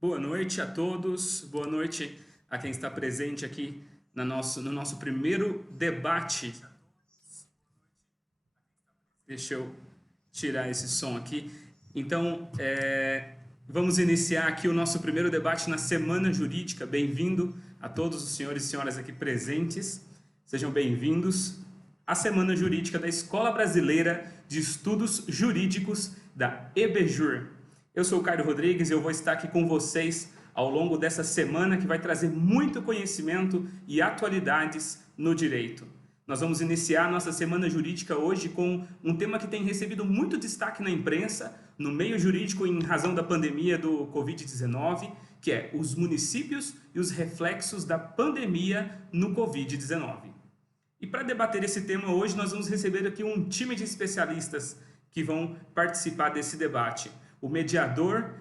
Boa noite a todos, boa noite a quem está presente aqui no nosso primeiro debate. Deixa eu tirar esse som aqui. Então, vamos iniciar aqui o nosso primeiro debate na Semana Jurídica. Bem-vindo a todos os senhores e senhoras aqui presentes. Sejam bem-vindos à Semana Jurídica da Escola Brasileira de Estudos Jurídicos da EBJUR. Eu sou o Caio Rodrigues e eu vou estar aqui com vocês ao longo dessa semana que vai trazer muito conhecimento e atualidades no direito. Nós vamos iniciar nossa semana jurídica hoje com um tema que tem recebido muito destaque na imprensa, no meio jurídico em razão da pandemia do Covid-19, que é os municípios e os reflexos da pandemia no Covid-19. E para debater esse tema hoje, nós vamos receber aqui um time de especialistas que vão participar desse debate. O mediador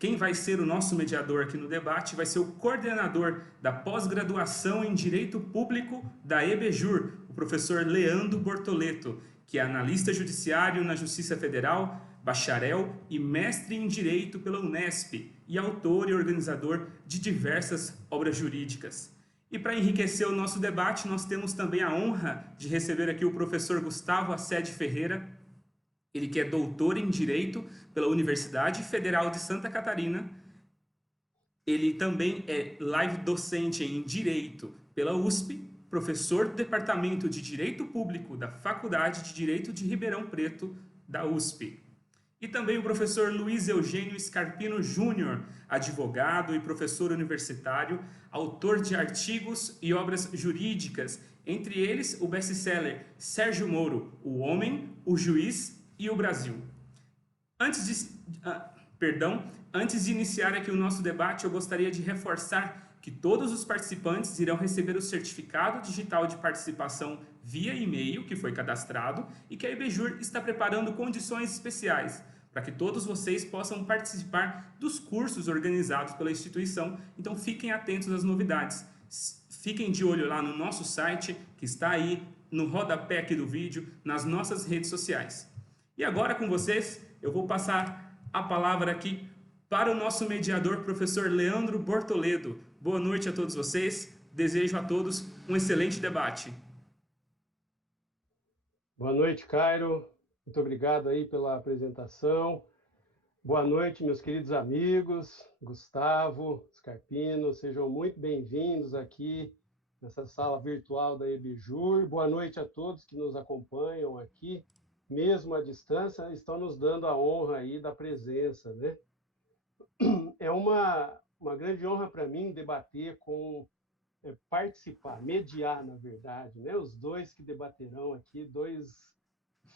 quem vai ser o nosso mediador aqui no debate vai ser o coordenador da pós-graduação em Direito Público da EBJUR, o professor Leandro Bortoleto, que é analista judiciário na Justiça Federal, bacharel e mestre em Direito pela Unesp e autor e organizador de diversas obras jurídicas. E para enriquecer o nosso debate, nós temos também a honra de receber aqui o professor Gustavo Assede Ferreira, ele que é doutor em Direito pela Universidade Federal de Santa Catarina. Ele também é live docente em Direito pela USP, professor do Departamento de Direito Público da Faculdade de Direito de Ribeirão Preto, da USP. E também o professor Luiz Eugênio Scarpino Júnior, advogado e professor universitário, autor de artigos e obras jurídicas, entre eles o best-seller Sérgio Moro, O Homem, o Juiz e o Brasil. Antes de iniciar aqui o nosso debate, eu gostaria de reforçar que todos os participantes irão receber o certificado digital de participação via e-mail, que foi cadastrado, e que a EBJUR está preparando condições especiais para que todos vocês possam participar dos cursos organizados pela instituição. Então fiquem atentos às novidades. Fiquem de olho lá no nosso site, que está aí no rodapé aqui do vídeo, nas nossas redes sociais. E agora com vocês, eu vou passar a palavra aqui para o nosso mediador, professor Leandro Bortoleto. Boa noite a todos vocês. Desejo a todos um excelente debate. Boa noite, Cairo. Muito obrigado aí pela apresentação. Boa noite, meus queridos amigos, Gustavo, Scarpino, sejam muito bem-vindos aqui nessa sala virtual da EBJUR. Boa noite a todos que nos acompanham aqui, mesmo à distância, estão nos dando a honra aí da presença, né? É uma grande honra para mim debater participar, mediar, na verdade, né? Os dois que debaterão aqui, dois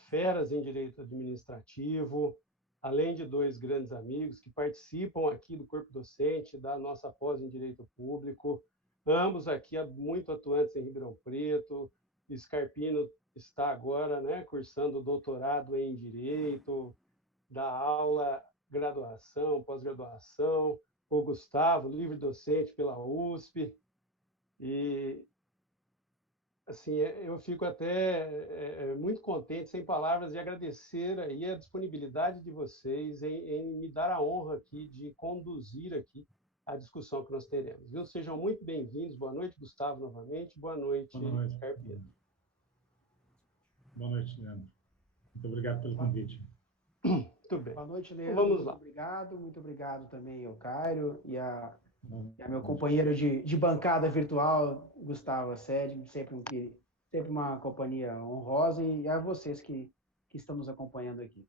feras em direito administrativo, além de dois grandes amigos que participam aqui do corpo docente da nossa pós em direito público, ambos aqui muito atuantes em Ribeirão Preto. Scarpino está agora, né, cursando doutorado em direito, dá aula, graduação, pós-graduação. O Gustavo, livre docente pela USP. E assim, eu fico até muito contente, sem palavras, de agradecer aí a disponibilidade de vocês em me dar a honra aqui de conduzir aqui a discussão que nós teremos. Viu? Sejam muito bem-vindos. Boa noite, Gustavo, novamente. Boa noite, Scarpino. Boa noite, Leandro. Muito obrigado pelo convite. Muito bem. Boa noite, Leandro. Então, vamos lá. Muito obrigado também ao Cairo e a meu companheiro de bancada virtual, Gustavo Assede, sempre uma companhia honrosa, e a vocês que estão nos acompanhando aqui.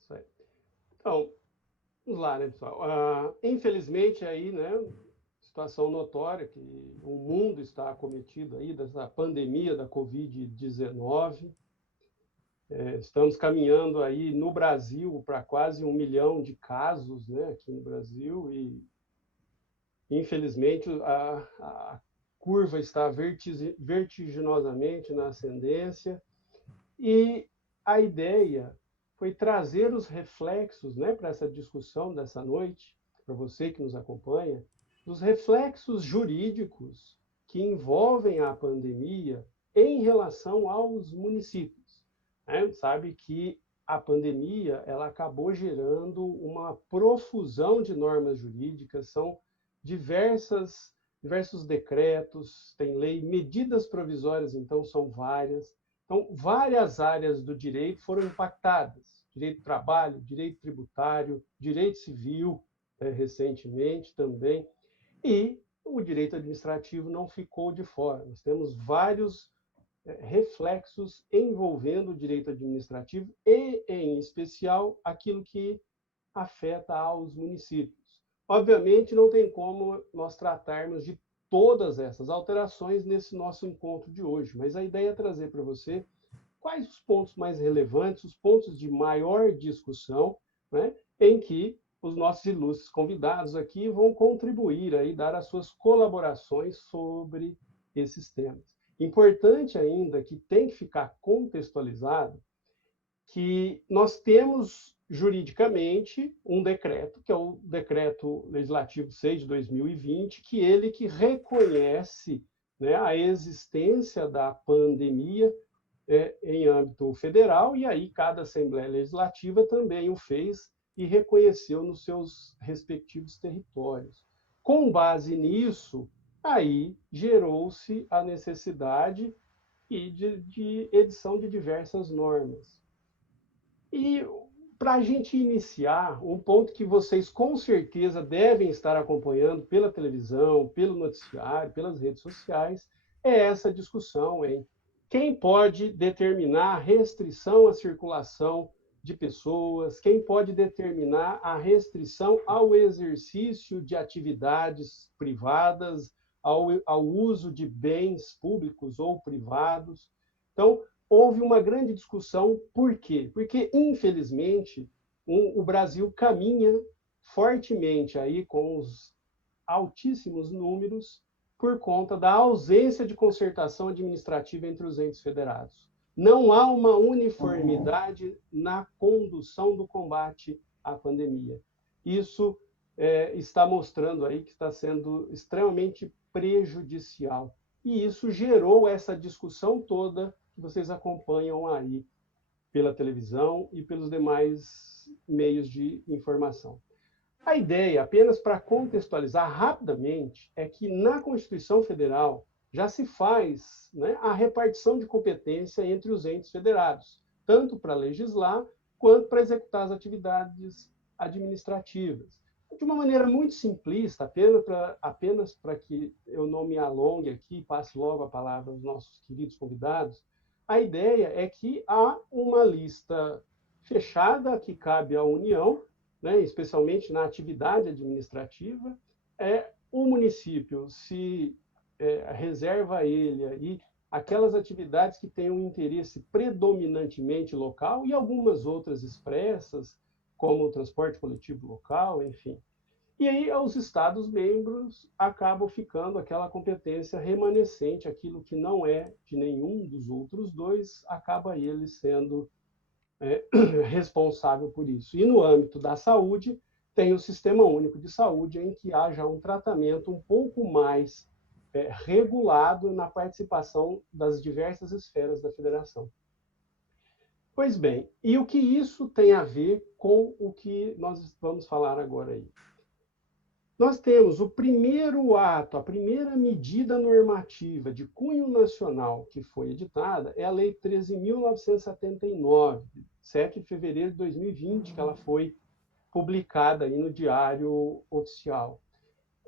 Isso aí. Então, vamos lá, né, pessoal? Infelizmente, aí, né, situação notória que o mundo está acometido aí dessa pandemia da Covid-19. Estamos caminhando aí no Brasil para quase 1 milhão de casos, né, aqui no Brasil, e infelizmente a curva está vertiginosamente na ascendência, e a ideia foi trazer os reflexos, né, para essa discussão dessa noite, para você que nos acompanha, os reflexos jurídicos que envolvem a pandemia em relação aos municípios. Sabe que a pandemia ela acabou gerando uma profusão de normas jurídicas, são diversos decretos, tem lei, medidas provisórias, então, são várias. Então, várias áreas do direito foram impactadas. Direito do trabalho, direito tributário, direito civil, recentemente também. E o direito administrativo não ficou de fora. Nós temos vários reflexos envolvendo o direito administrativo e, em especial, aquilo que afeta aos municípios. Obviamente, não tem como nós tratarmos de todas essas alterações nesse nosso encontro de hoje, mas a ideia é trazer para você quais os pontos mais relevantes, os pontos de maior discussão, né, em que os nossos ilustres convidados aqui vão contribuir, aí, dar as suas colaborações sobre esses temas. Importante ainda, que tem que ficar contextualizado, que nós temos juridicamente um decreto, que é o Decreto Legislativo 6 de 2020, que reconhece, né, a existência da pandemia em âmbito federal, e aí cada Assembleia Legislativa também o fez e reconheceu nos seus respectivos territórios. Com base nisso, aí gerou-se a necessidade de edição de diversas normas. E para a gente iniciar, um ponto que vocês com certeza devem estar acompanhando pela televisão, pelo noticiário, pelas redes sociais, é essa discussão em quem pode determinar a restrição à circulação de pessoas, quem pode determinar a restrição ao exercício de atividades privadas, ao uso de bens públicos ou privados. Então, houve uma grande discussão. Por quê? Porque, infelizmente, o Brasil caminha fortemente aí com os altíssimos números por conta da ausência de concertação administrativa entre os entes federados. Não há uma uniformidade na condução do combate à pandemia. Isso está mostrando aí que está sendo extremamente prejudicial. E isso gerou essa discussão toda que vocês acompanham aí pela televisão e pelos demais meios de informação. A ideia, apenas para contextualizar rapidamente, é que na Constituição Federal já se faz, né, a repartição de competência entre os entes federados, tanto para legislar quanto para executar as atividades administrativas. De uma maneira muito simplista, apenas para que eu não me alongue aqui e passe logo a palavra aos nossos queridos convidados, a ideia é que há uma lista fechada que cabe à União, né, especialmente na atividade administrativa. O município se reserva a ele aí aquelas atividades que têm um interesse predominantemente local e algumas outras expressas, como o transporte coletivo local, enfim. E aí, os Estados-membros acabam ficando aquela competência remanescente, aquilo que não é de nenhum dos outros dois, acaba ele sendo responsável por isso. E no âmbito da saúde, tem o Sistema Único de Saúde, em que haja um tratamento um pouco mais regulado na participação das diversas esferas da federação. Pois bem, e o que isso tem a ver com o que nós vamos falar agora aí? Nós temos o primeiro ato, a primeira medida normativa de cunho nacional que foi editada é a Lei 13.979, 7 de fevereiro de 2020, que ela foi publicada aí no Diário Oficial.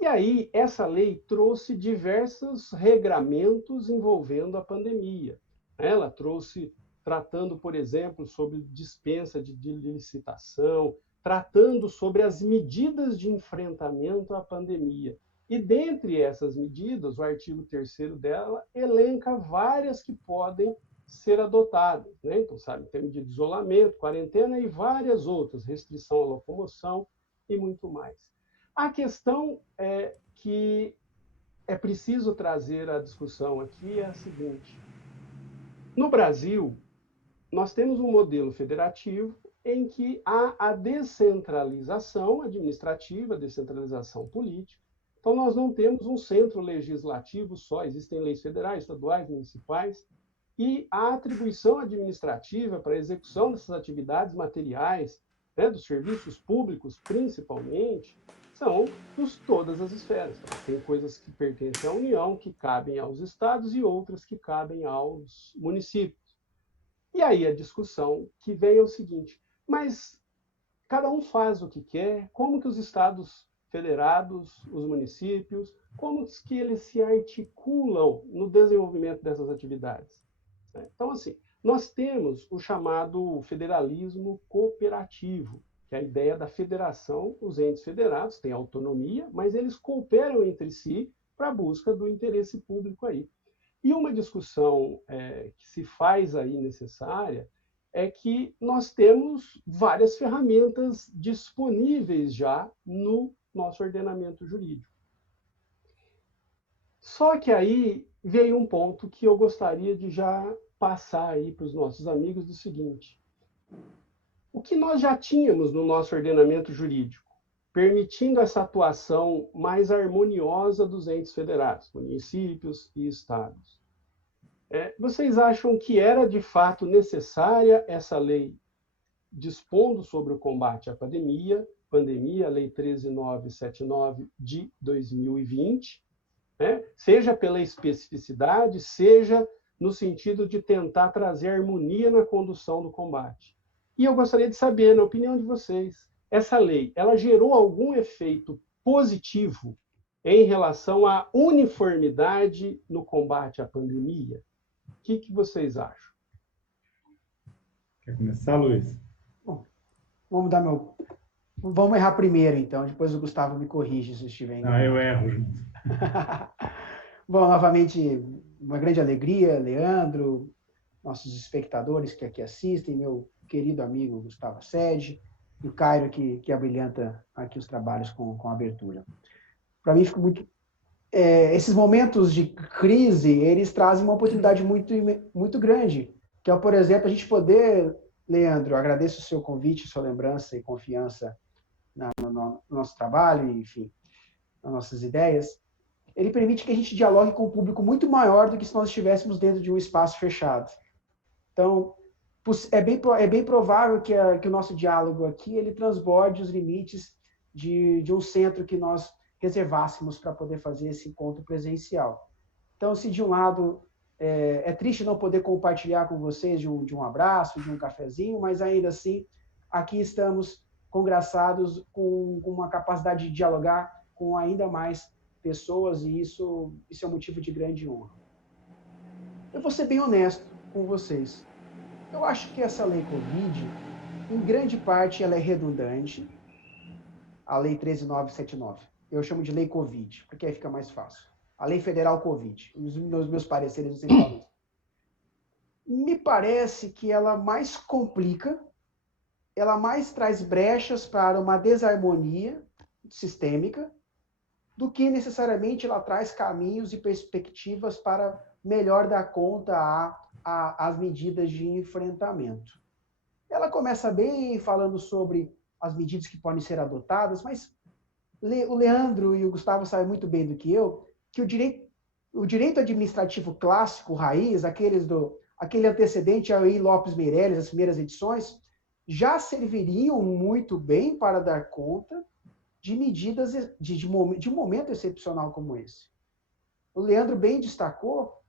E aí, essa lei trouxe diversos regramentos envolvendo a pandemia. Ela trouxe, tratando, por exemplo, sobre dispensa de licitação, tratando sobre as medidas de enfrentamento à pandemia. E, dentre essas medidas, o artigo 3º dela elenca várias que podem ser adotadas, né? Então, sabe, tem medida de isolamento, quarentena e várias outras, restrição à locomoção e muito mais. A questão que é preciso trazer à discussão aqui é a seguinte: no Brasil, nós temos um modelo federativo em que há a descentralização administrativa, a descentralização política. Então, nós não temos um centro legislativo só, existem leis federais, estaduais, municipais, e a atribuição administrativa para a execução dessas atividades materiais, né, dos serviços públicos, principalmente, são de todas as esferas. Tem coisas que pertencem à União, que cabem aos estados, e outras que cabem aos municípios. E aí a discussão que vem é o seguinte, mas cada um faz o que quer, como que os estados federados, os municípios, como que eles se articulam no desenvolvimento dessas atividades? Então, assim, nós temos o chamado federalismo cooperativo, que é a ideia da federação, os entes federados têm autonomia, mas eles cooperam entre si para a busca do interesse público aí. E uma discussão que se faz aí necessária é que nós temos várias ferramentas disponíveis já no nosso ordenamento jurídico. Só que aí veio um ponto que eu gostaria de já passar aí para os nossos amigos do seguinte. O que nós já tínhamos no nosso ordenamento jurídico, permitindo essa atuação mais harmoniosa dos entes federados, municípios e estados. Vocês acham que era de fato necessária essa lei dispondo sobre o combate à pandemia, a Lei 13.979 de 2020, seja pela especificidade, seja no sentido de tentar trazer harmonia na condução do combate? E eu gostaria de saber, na opinião de vocês, essa lei, ela gerou algum efeito positivo em relação à uniformidade no combate à pandemia? O que vocês acham? Quer começar, Luiz? Bom, vamos errar primeiro, então. Depois o Gustavo me corrige se estiver enganado. Eu erro junto. Bom, novamente, uma grande alegria, Leandro, nossos espectadores que aqui assistem, meu querido amigo Gustavo Sede, e o Cairo que abrilhanta aqui os trabalhos com a abertura. Para mim, fico muito... esses momentos de crise, eles trazem uma oportunidade muito grande, que é, por exemplo, a gente poder, Leandro, agradeço o seu convite, sua lembrança e confiança no nosso trabalho, enfim, nas nossas ideias. Ele permite que a gente dialogue com um público muito maior do que se nós estivéssemos dentro de um espaço fechado. Então, é bem provável que o nosso diálogo aqui ele transborde os limites de um centro que nós reservássemos para poder fazer esse encontro presencial. Então, se de um lado é triste não poder compartilhar com vocês de um abraço, de um cafezinho, mas ainda assim, aqui estamos congraçados com uma capacidade de dialogar com ainda mais pessoas, e isso é um motivo de grande honra. Eu vou ser bem honesto com vocês. Eu acho que essa lei Covid, em grande parte, ela é redundante, a Lei 13.979. Eu chamo de Lei Covid, porque aí fica mais fácil. A Lei Federal Covid. Nos meus pareceres, eu sempre falo isso. Me parece que ela mais complica, ela mais traz brechas para uma desarmonia sistêmica, do que necessariamente ela traz caminhos e perspectivas para melhor dar conta às medidas de enfrentamento. Ela começa bem falando sobre as medidas que podem ser adotadas, mas o Leandro e o Gustavo sabem muito bem do que eu, que o direito administrativo clássico, raiz, aquele antecedente ao I. Lopes Meireles, as primeiras edições, já serviriam muito bem para dar conta de medidas de um momento excepcional como esse. O Leandro bem destacou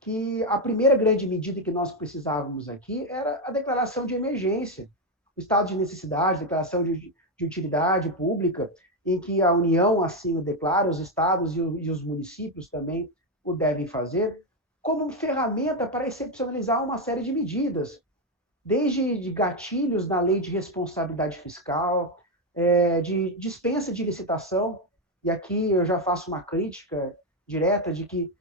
que a primeira grande medida que nós precisávamos aqui era a declaração de emergência, o estado de necessidade, declaração de utilidade pública, em que a União assim o declara, os estados e os municípios também o devem fazer, como ferramenta para excepcionalizar uma série de medidas, desde de gatilhos na lei de responsabilidade fiscal, de dispensa de licitação, e aqui eu já faço uma crítica direta de que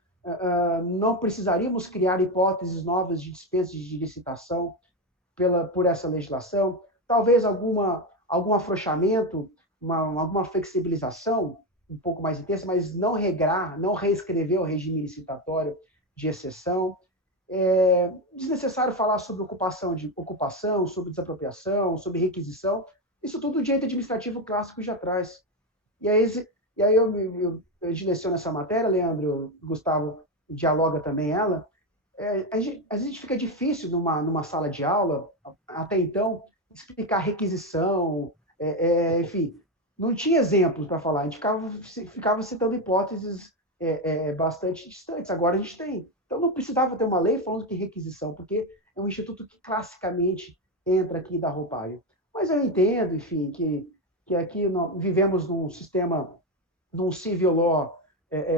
não precisaríamos criar hipóteses novas de dispensa de licitação por essa legislação, talvez algum afrouxamento, alguma flexibilização um pouco mais intensa, mas não regrar, não reescrever o regime licitatório de exceção. É desnecessário falar sobre ocupação, sobre desapropriação, sobre requisição. Isso tudo o direito administrativo clássico já traz. E aí eu direciono essa matéria, Leandro, Gustavo dialoga também ela, a gente fica difícil numa sala de aula, até então, explicar requisição, enfim, não tinha exemplos para falar, a gente ficava citando hipóteses bastante distantes, agora a gente tem. Então não precisava ter uma lei falando que requisição, porque é um instituto que classicamente entra aqui da roupagem. Mas eu entendo, enfim, que aqui nós vivemos num sistema, num civil law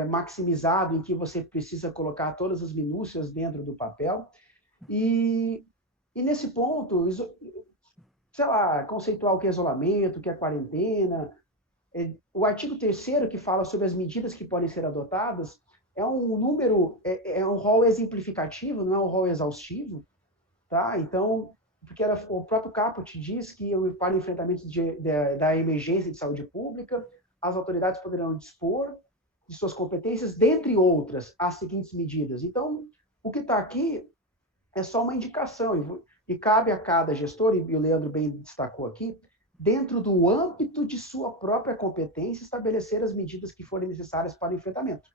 maximizado, em que você precisa colocar todas as minúcias dentro do papel. E nesse ponto, sei lá, conceituar o que é isolamento, o que é quarentena. O artigo 3º, que fala sobre as medidas que podem ser adotadas, é um número, é um rol exemplificativo, não é um rol exaustivo, tá? Então, porque o próprio Caput diz que para o enfrentamento da emergência de saúde pública, as autoridades poderão dispor de suas competências, dentre outras, as seguintes medidas. Então, o que está aqui é só uma indicação, e cabe a cada gestor, e o Leandro bem destacou aqui, dentro do âmbito de sua própria competência, estabelecer as medidas que forem necessárias para o enfrentamento.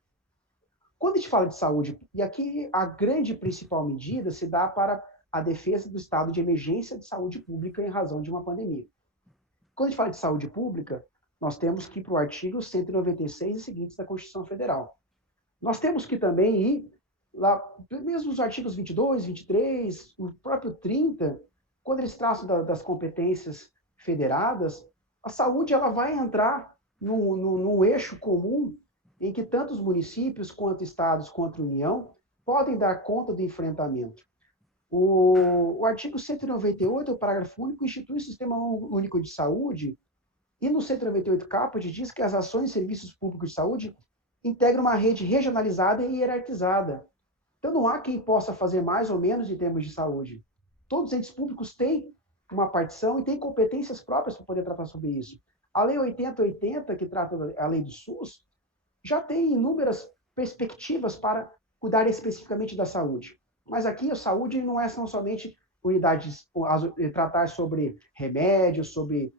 Quando a gente fala de saúde, e aqui a grande principal medida se dá para a defesa do estado de emergência de saúde pública em razão de uma pandemia. Quando a gente fala de saúde pública, nós temos que ir para o artigo 196 e seguintes da Constituição Federal. Nós temos que também ir lá, mesmo os artigos 22, 23, o próprio 30, quando eles traçam das competências federadas, a saúde ela vai entrar num eixo comum em que tanto os municípios, quanto estados, quanto a União, podem dar conta do enfrentamento. O artigo 198, o parágrafo único, institui o Sistema Único de Saúde, e no 198 caput diz que as ações e serviços públicos de saúde integram uma rede regionalizada e hierarquizada. Então não há quem possa fazer mais ou menos em termos de saúde. Todos os entes públicos têm uma partição e têm competências próprias para poder tratar sobre isso. A Lei 8080, que trata a lei do SUS, já tem inúmeras perspectivas para cuidar especificamente da saúde. Mas aqui a saúde não são somente unidades, tratar sobre remédios, sobre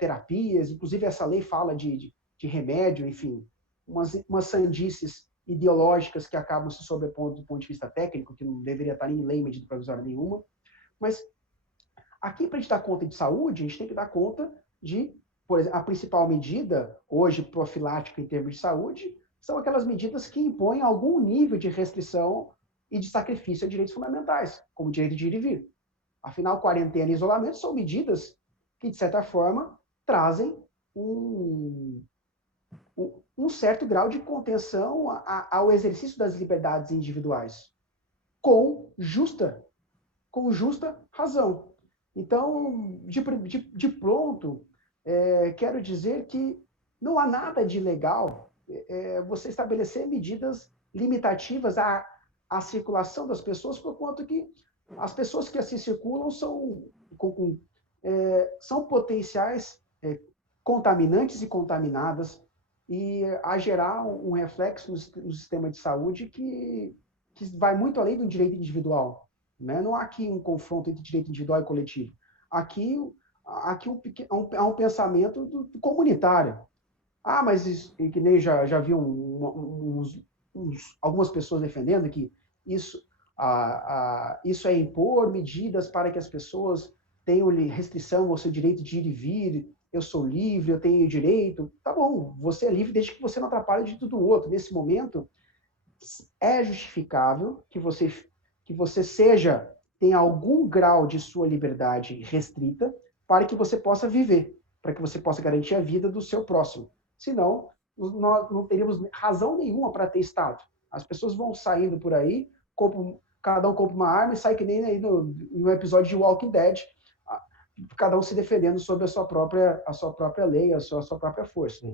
terapias, inclusive essa lei fala de remédio, enfim, umas sandices ideológicas que acabam se sobrepondo do ponto de vista técnico, que não deveria estar em lei medida provisória nenhuma. Mas aqui, para a gente dar conta de saúde, a gente tem que dar conta de, por exemplo, a principal medida, hoje profilática em termos de saúde, são aquelas medidas que impõem algum nível de restrição e de sacrifício a direitos fundamentais, como o direito de ir e vir. Afinal, quarentena e isolamento são medidas que, de certa forma, trazem um certo grau de contenção ao exercício das liberdades individuais, com justa razão. Então, de pronto, quero dizer que não há nada de legal você estabelecer medidas limitativas à circulação das pessoas, por quanto que as pessoas que assim circulam são potenciais contaminantes e contaminadas, e a gerar um reflexo no sistema de saúde que vai muito além do direito individual. Né? Não há aqui um confronto entre direito individual e coletivo. Aqui há um pensamento do comunitário. Ah, mas isso, que nem já vi algumas pessoas defendendo que isso é impor medidas para que as pessoas tenham restrição ao seu direito de ir e vir. Eu sou livre, eu tenho direito. Tá bom, você é livre desde que você não atrapalhe o direito do outro. Nesse momento, é justificável que você tenha algum grau de sua liberdade restrita para que você possa viver, para que você possa garantir a vida do seu próximo. Senão, nós não teríamos razão nenhuma para ter Estado. As pessoas vão saindo por aí, cada um compra uma arma e sai que nem aí no episódio de Walking Dead, cada um se defendendo sobre a sua própria lei, a sua própria força.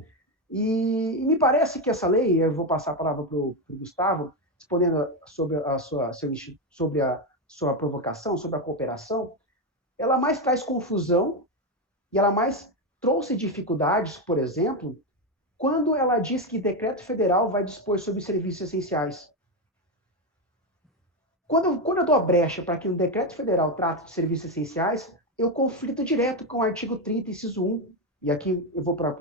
E me parece que essa lei, eu vou passar a palavra para o Gustavo, respondendo sobre a sua provocação, sobre a cooperação, ela mais traz confusão e ela mais trouxe dificuldades, por exemplo, quando ela diz que decreto federal vai dispor sobre serviços essenciais. Quando eu dou a brecha para que um decreto federal trate de serviços essenciais, eu conflito direto com o artigo 30, inciso 1, e aqui eu vou para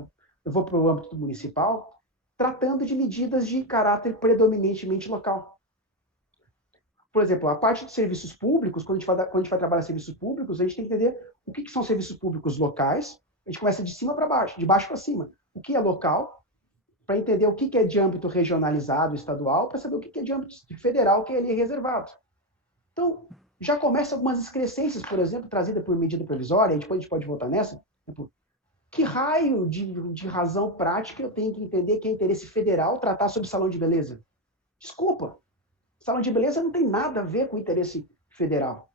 o âmbito municipal, tratando de medidas de caráter predominantemente local. por exemplo, a parte de serviços públicos, quando a gente vai trabalhar serviços públicos, a gente tem que entender o que são serviços públicos locais. A gente começa de cima para baixo, de baixo para cima. O que é local, para entender o que é de âmbito regionalizado, estadual, para saber o que é de âmbito federal, que é ali reservado. Então, já começa algumas excrescências, por exemplo, trazida por medida provisória, e depois a gente pode voltar nessa. Que raio de razão prática eu tenho que entender que é interesse federal tratar sobre salão de beleza? Desculpa, salão de beleza não tem nada a ver com interesse federal.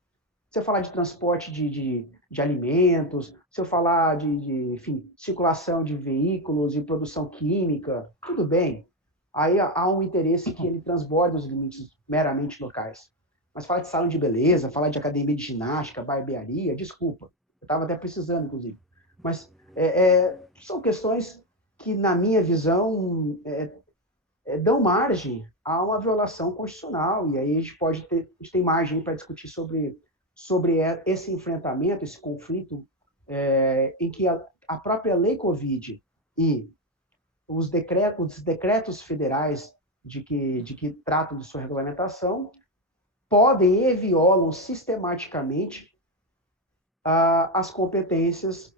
Se eu falar de transporte de alimentos, se eu falar enfim, circulação de veículos e produção química, tudo bem. Aí há um interesse que ele transborda os limites meramente locais. Mas falar de salão de beleza, falar de academia de ginástica, barbearia, desculpa. Eu estava até precisando, inclusive. Mas são questões que, na minha visão, dão margem a uma violação constitucional. E aí a gente tem margem para discutir sobre esse enfrentamento, esse conflito, em que a própria lei Covid e os decretos federais de que tratam de sua regulamentação podem e violam sistematicamente as competências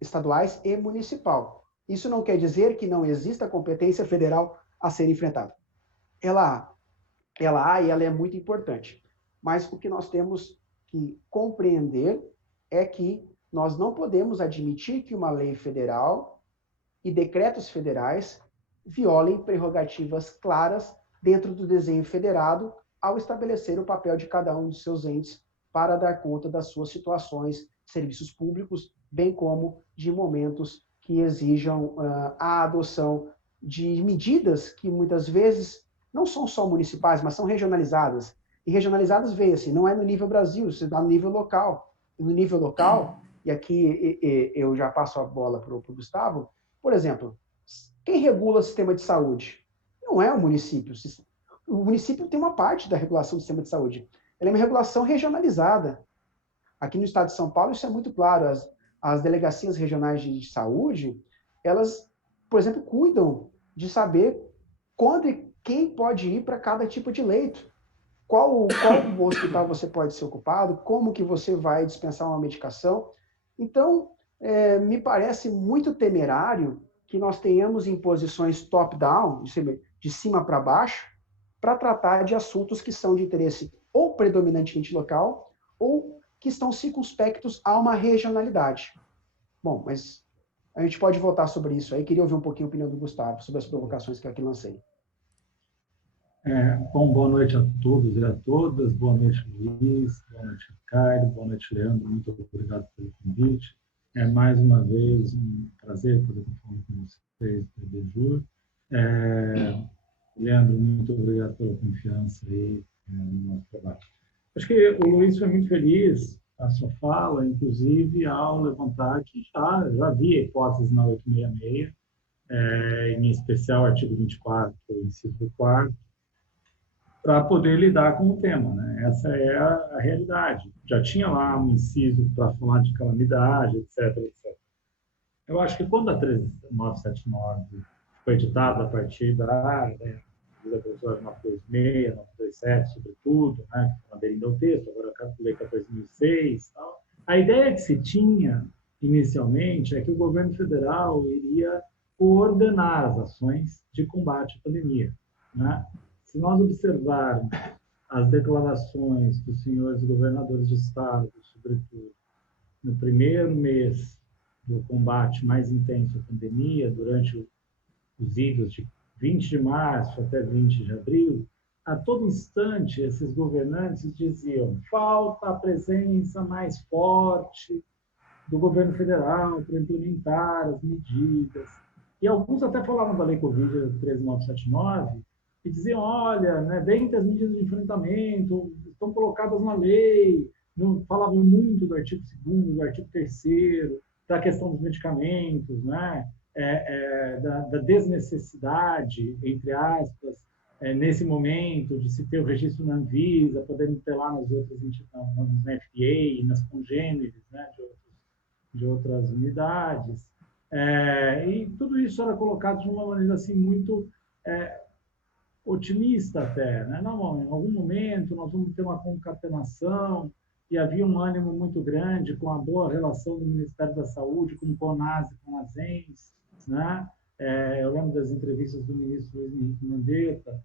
estaduais e municipal. Isso não quer dizer que não exista competência federal a ser enfrentada. Ela há e ela é muito importante. Mas o que nós temos que compreender é que nós não podemos admitir que uma lei federal e decretos federais violem prerrogativas claras dentro do desenho federado ao estabelecer o papel de cada um de seus entes para dar conta das suas situações, serviços públicos, bem como de momentos que exijam a adoção de medidas que muitas vezes não são só municipais, mas são regionalizadas. E regionalizadas, veja-se, não é no nível Brasil, isso dá no nível local. No nível local, e aqui eu já passo a bola para o Gustavo, por exemplo, quem regula o sistema de saúde? Não é o município. O município tem uma parte da regulação do sistema de saúde. Ela é uma regulação regionalizada. Aqui no estado de São Paulo, isso é muito claro. As delegacias regionais de saúde, elas, por exemplo, cuidam de saber quando e quem pode ir para cada tipo de leito. Qual hospital você pode ser ocupado, como que você vai dispensar uma medicação. Então, me parece muito temerário que nós tenhamos imposições top-down, de cima para baixo, para tratar de assuntos que são de interesse ou predominantemente local, ou que estão circunspectos a uma regionalidade. Bom, mas a gente pode voltar sobre isso aí. Queria ouvir um pouquinho a opinião do Gustavo sobre as provocações que eu aqui lancei. Bom, boa noite a todos e a todas. Boa noite, Luiz. Boa noite, Ricardo. Boa noite, Leandro. Muito obrigado pelo convite. É mais uma vez um prazer poder estar falando com vocês do Bejur. Leandro, muito obrigado pela confiança aí no nosso trabalho. Acho que o Luiz foi muito feliz a sua fala, inclusive ao levantar que já havia hipóteses na 866, em especial artigo 24, inciso 4, para poder lidar com o tema, né? Essa é a realidade. Já tinha lá um inciso para falar de calamidade, etc, etc. Eu acho que quando a 13979 foi editada a partir da Lei 926, 927, sobretudo, né, que aderindo ao texto, agora a Lei 14.006, tal. A ideia que se tinha inicialmente é que o governo federal iria coordenar as ações de combate à pandemia, né? Se nós observarmos as declarações dos senhores governadores de estado, sobretudo, no primeiro mês do combate mais intenso à pandemia, durante os idos de 20 de março até 20 de abril, a todo instante esses governantes diziam: falta a presença mais forte do governo federal para implementar as medidas. E alguns até falavam da Lei Covid 13979, e diziam: olha, né, dentre as medidas de enfrentamento estão colocadas na lei, falavam muito do artigo 2º, do artigo 3º, da questão dos medicamentos, né, da desnecessidade, entre aspas, nesse momento, de se ter o registro na Anvisa, podendo ter lá nas outras entidades, na FDA, nas congêneres, né, de outras otimista até, né? Não, em algum momento nós vamos ter uma concatenação, e havia um ânimo muito grande com a boa relação do Ministério da Saúde com o CONAS e com a ASENS, né? Eu lembro das entrevistas do ministro Luiz Henrique Mandetta,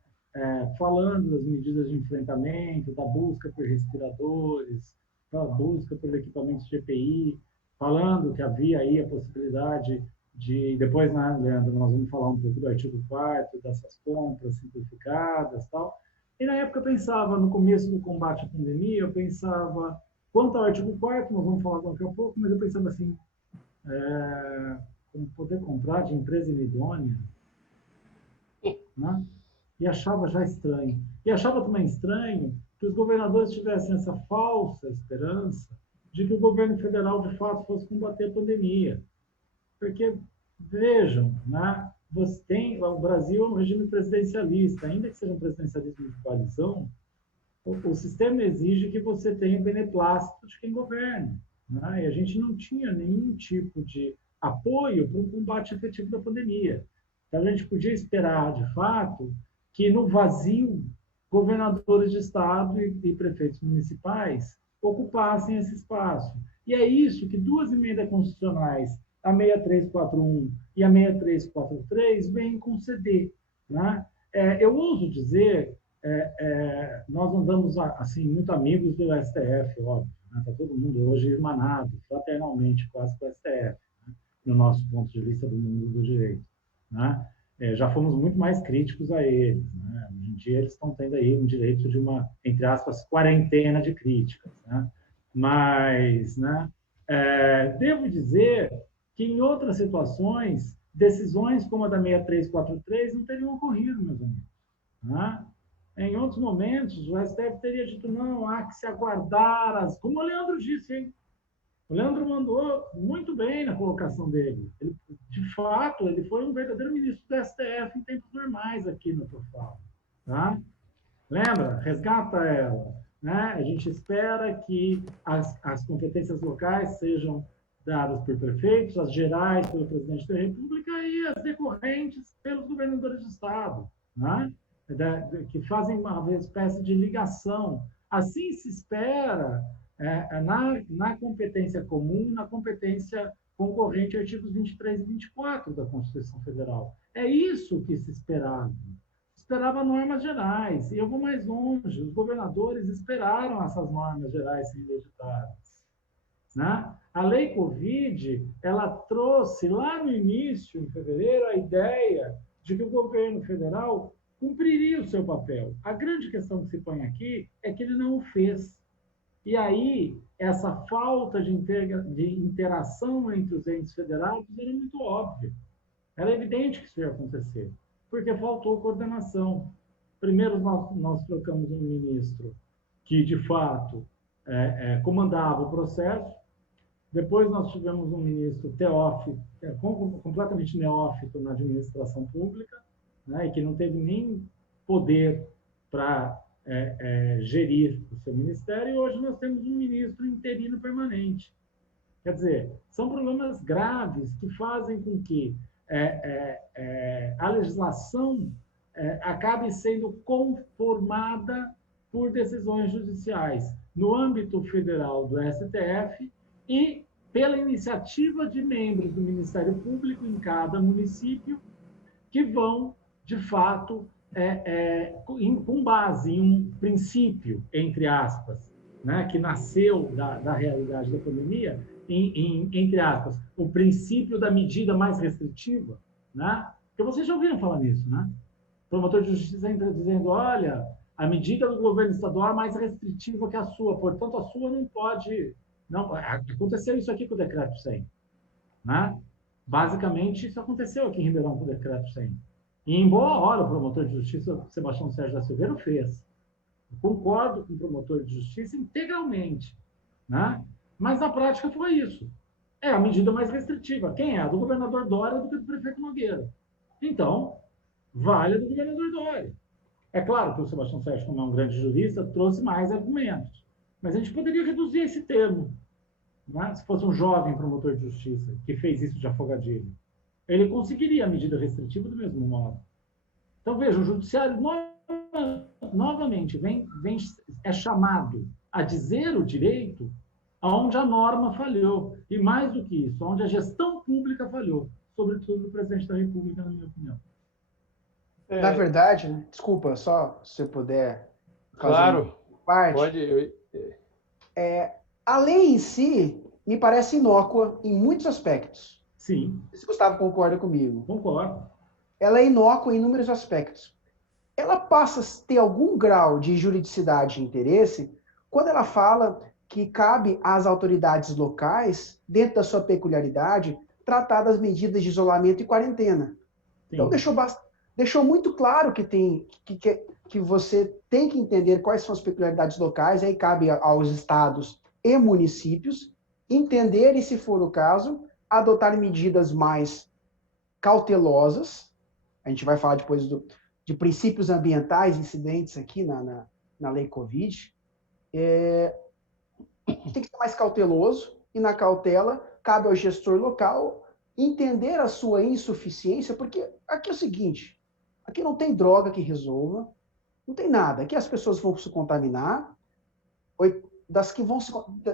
falando das medidas de enfrentamento, da busca por respiradores, da busca por equipamentos de EPI, falando que havia aí a possibilidade de... Depois, né, Leandro, nós vamos falar um pouco do artigo 4º, dessas compras simplificadas e tal. E na época eu pensava, no começo do combate à pandemia, eu pensava, quanto ao artigo 4º, nós vamos falar daqui a pouco, mas eu pensava assim, como poder comprar de empresa inidônea, né? E achava já estranho. E achava também estranho que os governadores tivessem essa falsa esperança de que o governo federal, de fato, fosse combater a pandemia. Porque, vejam, né? Você tem, o Brasil é um regime presidencialista, ainda que seja um presidencialismo de coalizão, o sistema exige que você tenha beneplácito de quem governa, né? E a gente não tinha nenhum tipo de apoio para um combate efetivo da pandemia. Então, a gente podia esperar, de fato, que no vazio, governadores de estado e prefeitos municipais ocupassem esse espaço. E é isso que duas emendas constitucionais, a 6341 e a 6343, vêm conceder, né? Eu ouso dizer, nós andamos assim muito amigos do STF, óbvio, né? Está todo mundo hoje irmanado, fraternalmente, quase com o STF, né? No nosso ponto de vista do mundo do direito, né? Já fomos muito mais críticos a eles, né? Hoje em dia eles estão tendo aí um direito de uma, entre aspas, quarentena de críticas, né? Mas, né, devo dizer que em outras situações, decisões como a da 6343 não teriam ocorrido, meus amigos, né? Em outros momentos, o STF teria dito, não, há que se aguardar as... Como o Leandro disse, hein? O Leandro mandou muito bem na colocação dele. Ele, de fato, ele foi um verdadeiro ministro do STF em tempos normais aqui no Trofal. Tá? Lembra? Resgata ela. Né? A gente espera que as competências locais sejam dadas por prefeitos, as gerais pelo presidente da República e as decorrentes pelos governadores de Estado, né? Que fazem uma espécie de ligação. Assim se espera na competência comum, na competência concorrente, artigos 23 e 24 da Constituição Federal. É isso que se esperava. Esperava normas gerais. E eu vou mais longe. Os governadores esperaram essas normas gerais serem editadas, né? A lei Covid, ela trouxe lá no início, em fevereiro, a ideia de que o governo federal cumpriria o seu papel. A grande questão que se põe aqui é que ele não o fez. E aí, essa falta de interação entre os entes federados era muito óbvia. Era evidente que isso ia acontecer, porque faltou coordenação. Primeiro, nós trocamos um ministro que, de fato, comandava o processo. Depois, nós tivemos um ministro teófito, completamente neófito na administração pública, né, e que não teve nem poder para gerir o seu ministério, e hoje nós temos um ministro interino permanente. Quer dizer, são problemas graves que fazem com que a legislação acabe sendo conformada por decisões judiciais no âmbito federal do STF e pela iniciativa de membros do Ministério Público em cada município que vão, de fato, com base em um princípio, entre aspas, né, que nasceu da realidade da pandemia, entre aspas, o princípio da medida mais restritiva, né? Porque vocês já ouviram falar nisso, né? O promotor de justiça entra dizendo, olha, a medida do governo estadual é mais restritiva que a sua, portanto, a sua não pode... Não, aconteceu isso aqui com o Decreto 100, né? Basicamente, isso aconteceu aqui em Ribeirão com o Decreto 100. E em boa hora o promotor de justiça, Sebastião Sérgio da Silveira, o fez. Eu concordo com o promotor de justiça integralmente, né? Mas na prática foi isso. É a medida mais restritiva. Quem é? A do governador Dória do que do prefeito Nogueira. Então, vale a do governador Dória. É claro que o Sebastião Sérgio, como é um grande jurista, trouxe mais argumentos. Mas a gente poderia reduzir esse termo, né? Se fosse um jovem promotor de justiça que fez isso de afogadilho. Ele conseguiria a medida restritiva do mesmo modo. Então, veja, o judiciário novamente é chamado a dizer o direito onde a norma falhou. E mais do que isso, onde a gestão pública falhou, sobretudo o presidente da República, na minha opinião. Na verdade, né? Desculpa, só se eu puder fazer Claro, parte. pode. A lei em si me parece inócua em muitos aspectos. Sim. Se Gustavo concorda comigo. Concordo. Ela é inócua em inúmeros aspectos. Ela passa a ter algum grau de juridicidade e interesse quando ela fala que cabe às autoridades locais, dentro da sua peculiaridade, tratar das medidas de isolamento e quarentena. Sim. Então, deixou muito claro que você tem que entender quais são as peculiaridades locais, aí cabe aos estados e municípios entender e, se for o caso, adotar medidas mais cautelosas. A gente vai falar depois de princípios ambientais incidentes aqui na lei Covid. Tem que ser mais cauteloso, e na cautela cabe ao gestor local entender a sua insuficiência, porque aqui é o seguinte, aqui não tem droga que resolva, não tem nada, aqui as pessoas vão se contaminar, das que vão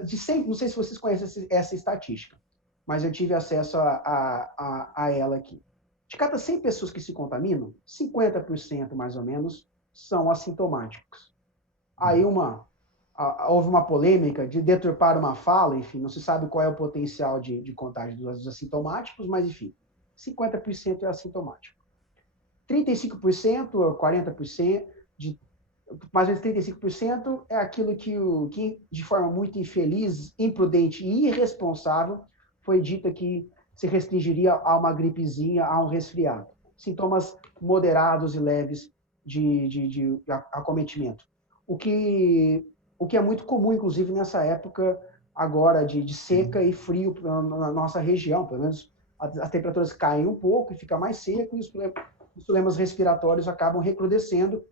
de 100, não sei se vocês conhecem essa estatística, mas eu tive acesso a ela aqui. De cada 100 pessoas que se contaminam, 50% mais ou menos são assintomáticos. Aí houve uma polêmica de deturpar uma fala, enfim, não se sabe qual é o potencial de contágio dos assintomáticos, mas enfim, 50% é assintomático. 35% ou 40%, mais ou menos 35% é aquilo que, de forma muito infeliz, imprudente e irresponsável, foi dito que se restringiria a uma gripezinha, a um resfriado. Sintomas moderados e leves de acometimento. O que é muito comum, inclusive, nessa época agora de seca e frio na nossa região. Pelo menos as temperaturas caem um pouco e fica mais seco, e os problemas respiratórios acabam recrudescendo.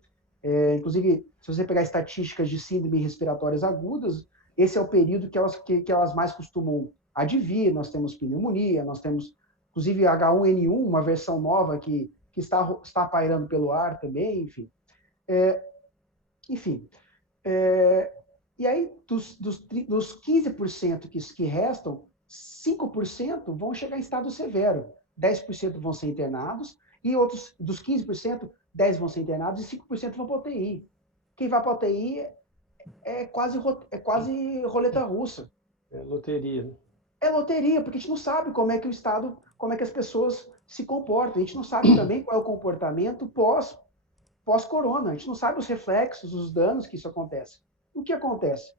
Inclusive, se você pegar estatísticas de síndrome respiratórias agudas, esse é o período que elas mais costumam advir. Nós temos pneumonia, nós temos, inclusive, H1N1, uma versão nova que está pairando pelo ar também, enfim. E aí, dos 15% que restam, 5% vão chegar em estado severo, 10% vão ser internados, e outros, dos 15%, 10% vão ser internados e 5% vão para a UTI. Quem vai para a UTI é quase roleta russa. É loteria, né? É loteria, porque a gente não sabe como é que as pessoas se comportam. A gente não sabe também qual é o comportamento pós-corona. A gente não sabe os reflexos, os danos que isso acontece. O que acontece?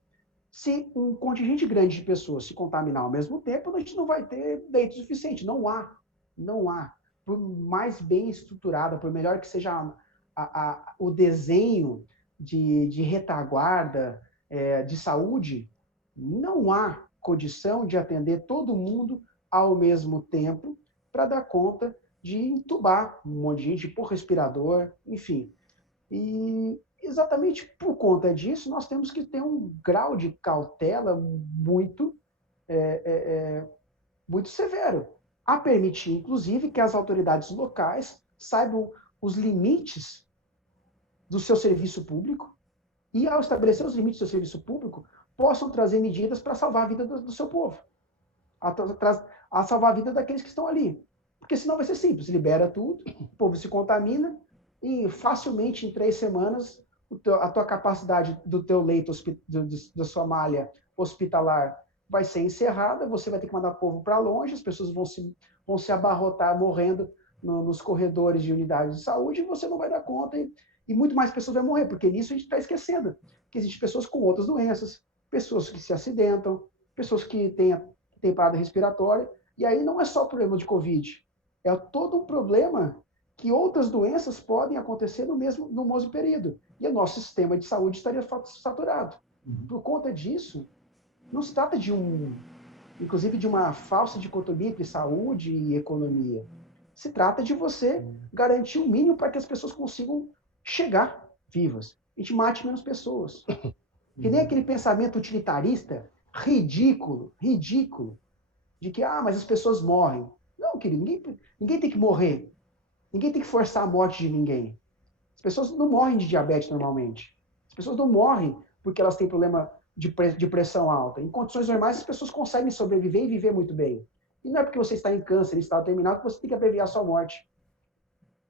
Se um contingente grande de pessoas se contaminar ao mesmo tempo, a gente não vai ter leito suficiente. Não há. Por mais bem estruturada, por melhor que seja o desenho de retaguarda de saúde, não há condição de atender todo mundo ao mesmo tempo para dar conta de entubar um monte de gente, por respirador, enfim. E exatamente por conta disso, nós temos que ter um grau de cautela muito severo, a permitir, inclusive, que as autoridades locais saibam os limites do seu serviço público e, ao estabelecer os limites do seu serviço público, possam trazer medidas para salvar a vida do seu povo, a salvar a vida daqueles que estão ali. Porque senão vai ser simples, libera tudo, o povo se contamina e facilmente, em 3 semanas, a tua capacidade do teu leito, da sua malha hospitalar vai ser encerrada, você vai ter que mandar o povo para longe, as pessoas vão se abarrotar morrendo nos corredores de unidades de saúde, e você não vai dar conta, e muito mais pessoas vão morrer, porque nisso a gente está esquecendo que existem pessoas com outras doenças, pessoas que se acidentam, pessoas que têm parada respiratória, e aí não é só o problema de Covid, é todo um problema que outras doenças podem acontecer no mesmo período, e o nosso sistema de saúde estaria saturado. Por conta disso, não se trata inclusive de uma falsa dicotomia entre saúde e economia. Se trata de você garantir o mínimo para que as pessoas consigam chegar vivas. A gente mate menos pessoas. Que nem aquele pensamento utilitarista ridículo, de que, mas as pessoas morrem. Não, querido, ninguém tem que morrer. Ninguém tem que forçar a morte de ninguém. pessoas não morrem de diabetes normalmente. As pessoas não morrem porque elas têm problema de pressão alta. Em condições normais, as pessoas conseguem sobreviver e viver muito bem. E não é porque você está em câncer, em estado terminal, que você tem que abreviar a sua morte.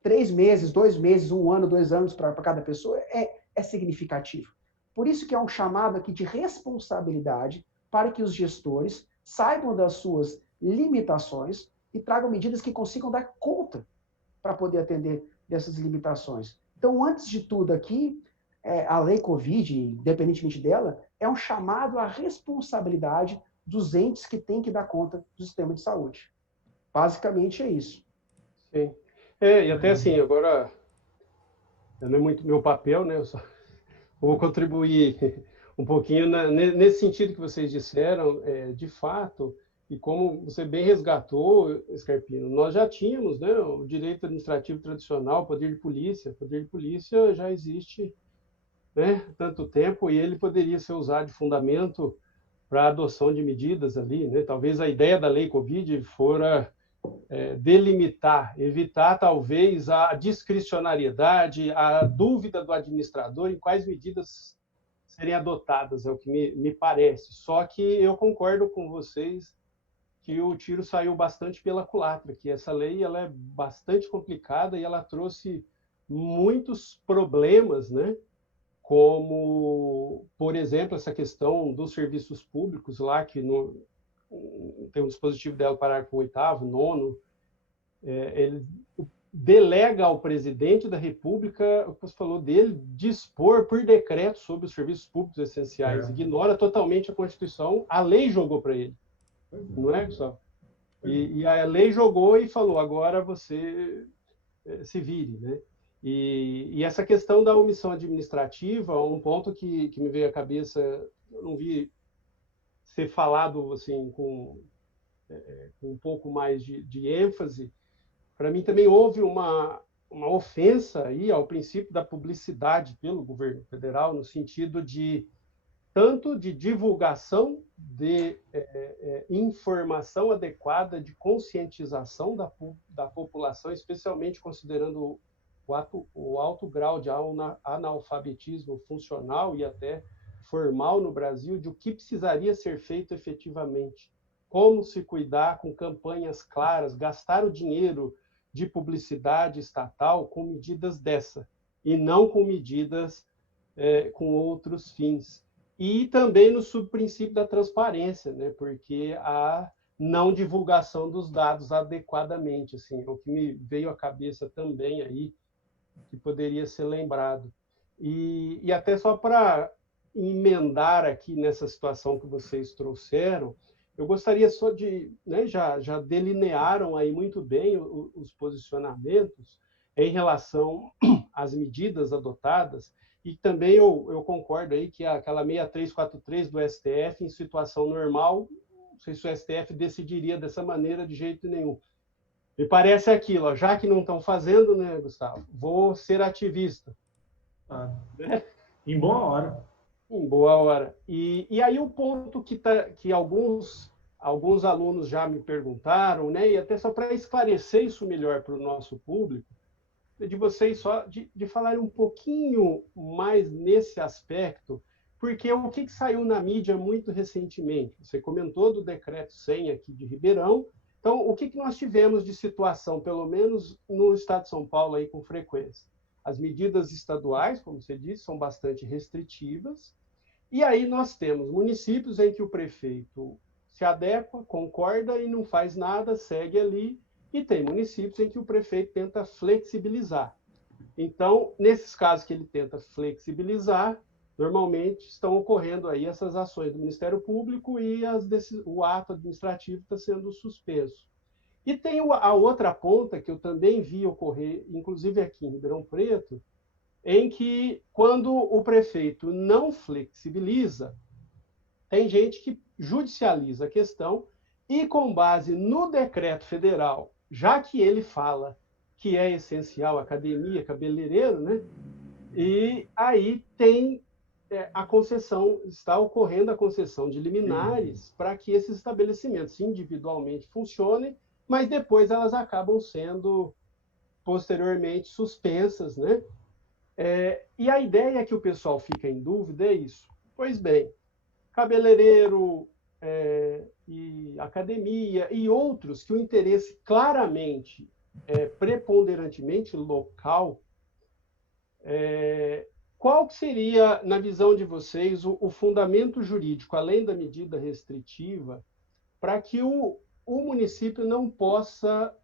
3 meses, 2 meses, 1 ano, 2 anos para cada pessoa é significativo. Por isso que é um chamado aqui de responsabilidade para que os gestores saibam das suas limitações e tragam medidas que consigam dar conta para poder atender dessas limitações. Então, antes de tudo aqui, a lei Covid, independentemente dela, é um chamado à responsabilidade dos entes que têm que dar conta do sistema de saúde. Basicamente é isso. Sim. E até assim, agora, não é muito meu papel, né? Eu só vou contribuir um pouquinho nesse sentido que vocês disseram, de fato, e como você bem resgatou, Scarpino, nós já tínhamos, né, o direito administrativo tradicional, o poder de polícia. O poder de polícia já existe, né, há tanto tempo, e ele poderia ser usado de fundamento para a adoção de medidas ali, né? Talvez a ideia da lei Covid fora delimitar, evitar talvez a discricionariedade, a dúvida do administrador em quais medidas serem adotadas, é o que me parece. Só que eu concordo com vocês que o tiro saiu bastante pela culatra, que essa lei ela é bastante complicada e ela trouxe muitos problemas, né? Como, por exemplo, essa questão dos serviços públicos lá, que tem um dispositivo dela, parágrafo 8º, 9º, ele delega ao presidente da República, o que você falou dele, dispor por decreto sobre os serviços públicos essenciais. Ignora totalmente a Constituição, a lei jogou para ele. Não é, Gustavo? E a lei jogou e falou, agora você se vire, né? E essa questão da omissão administrativa, um ponto que me veio à cabeça, eu não vi ser falado assim com um pouco mais de ênfase. Para mim também houve uma ofensa aí ao princípio da publicidade pelo governo federal, no sentido de tanto de divulgação de informação adequada, de conscientização da população, especialmente considerando o alto grau de analfabetismo funcional e até formal no Brasil, de o que precisaria ser feito efetivamente. Como se cuidar com campanhas claras, gastar o dinheiro de publicidade estatal com medidas dessa, e não com medidas com outros fins. E também no subprincípio da transparência, né? Porque a não divulgação dos dados adequadamente, assim, o que me veio à cabeça também aí, que poderia ser lembrado. E até só para emendar aqui nessa situação que vocês trouxeram, eu gostaria só de, né, já delinearam aí muito bem os posicionamentos em relação às medidas adotadas, e também eu concordo aí que aquela 6343 do STF, em situação normal, não sei se o STF decidiria dessa maneira de jeito nenhum. Me parece aquilo, ó, já que não estão fazendo, né, Gustavo? Vou ser ativista. Né? Em boa hora. Em boa hora. E aí o ponto que alguns alunos já me perguntaram, né, e até só para esclarecer isso melhor para o nosso público, de vocês só de falarem um pouquinho mais nesse aspecto, porque o que saiu na mídia muito recentemente? Você comentou do decreto 100 aqui de Ribeirão. Então, o que nós tivemos de situação, pelo menos no estado de São Paulo, aí, com frequência? As medidas estaduais, como você disse, são bastante restritivas. E aí nós temos municípios em que o prefeito se adequa, concorda e não faz nada, segue ali. E tem municípios em que o prefeito tenta flexibilizar. Então, nesses casos que ele tenta flexibilizar, normalmente estão ocorrendo aí essas ações do Ministério Público e o ato administrativo está sendo suspenso. E tem a outra ponta que eu também vi ocorrer, inclusive aqui em Ribeirão Preto, em que, quando o prefeito não flexibiliza, tem gente que judicializa a questão e, com base no decreto federal, já que ele fala que é essencial academia, cabeleireiro, né? E aí tem a concessão, está ocorrendo a concessão de liminares para que esses estabelecimentos individualmente funcionem, mas depois elas acabam sendo posteriormente suspensas, né? E a ideia que o pessoal fica em dúvida é isso. Pois bem, cabeleireiro, e academia e outros que o interesse claramente preponderantemente local, qual seria, na visão de vocês, o fundamento jurídico, além da medida restritiva, para que o município não possa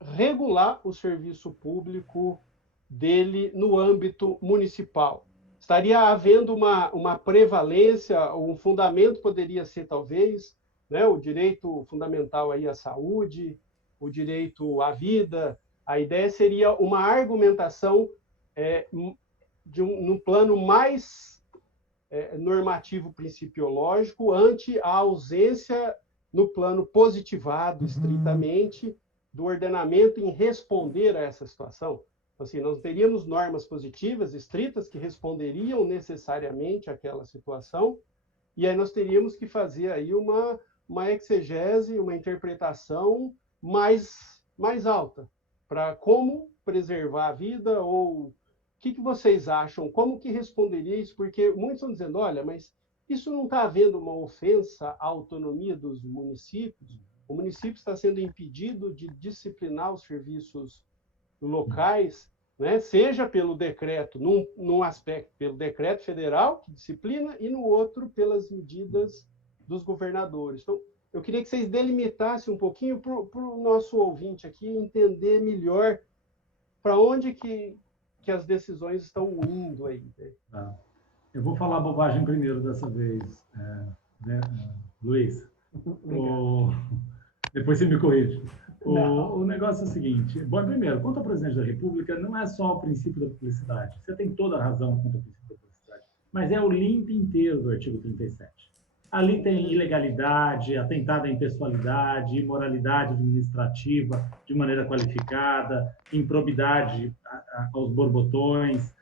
regular o serviço público dele no âmbito municipal? Estaria havendo uma prevalência, um fundamento poderia ser, talvez, né, o direito fundamental aí à saúde, o direito à vida. A ideia seria uma argumentação num plano mais normativo principiológico ante a ausência, no plano positivado, estritamente, do ordenamento em responder a essa situação. Assim, nós teríamos normas positivas, estritas, que responderiam necessariamente àquela situação, e aí nós teríamos que fazer aí uma exegese, uma interpretação mais alta, para como preservar a vida, ou o que vocês acham, como que responderia isso? Porque muitos estão dizendo, olha, mas isso não está havendo uma ofensa à autonomia dos municípios? O município está sendo impedido de disciplinar os serviços locais, né? Seja pelo decreto, num aspecto pelo decreto federal, que disciplina, e no outro pelas medidas dos governadores. Então, eu queria que vocês delimitassem um pouquinho para o nosso ouvinte aqui entender melhor para onde que as decisões estão indo aí. Tá. Eu vou falar bobagem primeiro dessa vez, né, Luiz. Depois você me corrige. O negócio é o seguinte. Bom, primeiro, quanto ao presidente da República, não é só o princípio da publicidade. Você tem toda a razão quanto ao princípio da publicidade. Mas é o limpo inteiro do artigo 37. Ali tem ilegalidade, atentado à impessoalidade, imoralidade administrativa de maneira qualificada, improbidade aos borbotões,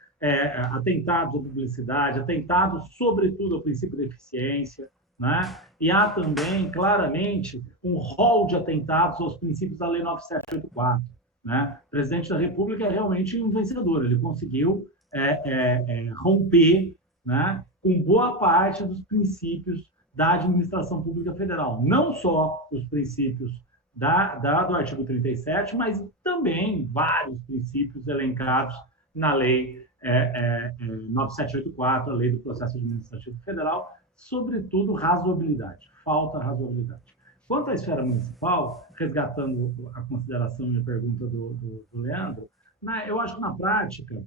atentados à publicidade, atentados, sobretudo, ao princípio da eficiência, né? E há também, claramente, um rol de atentados aos princípios da Lei 9784. Né? O presidente da República é realmente um vencedor, ele conseguiu romper, né, com boa parte dos princípios da administração pública federal. Não só os princípios do artigo 37, mas também vários princípios elencados na Lei 9784, a Lei do Processo Administrativo Federal, sobretudo razoabilidade, falta razoabilidade. Quanto à esfera municipal, resgatando a consideração e a pergunta do Leandro, eu acho que na prática,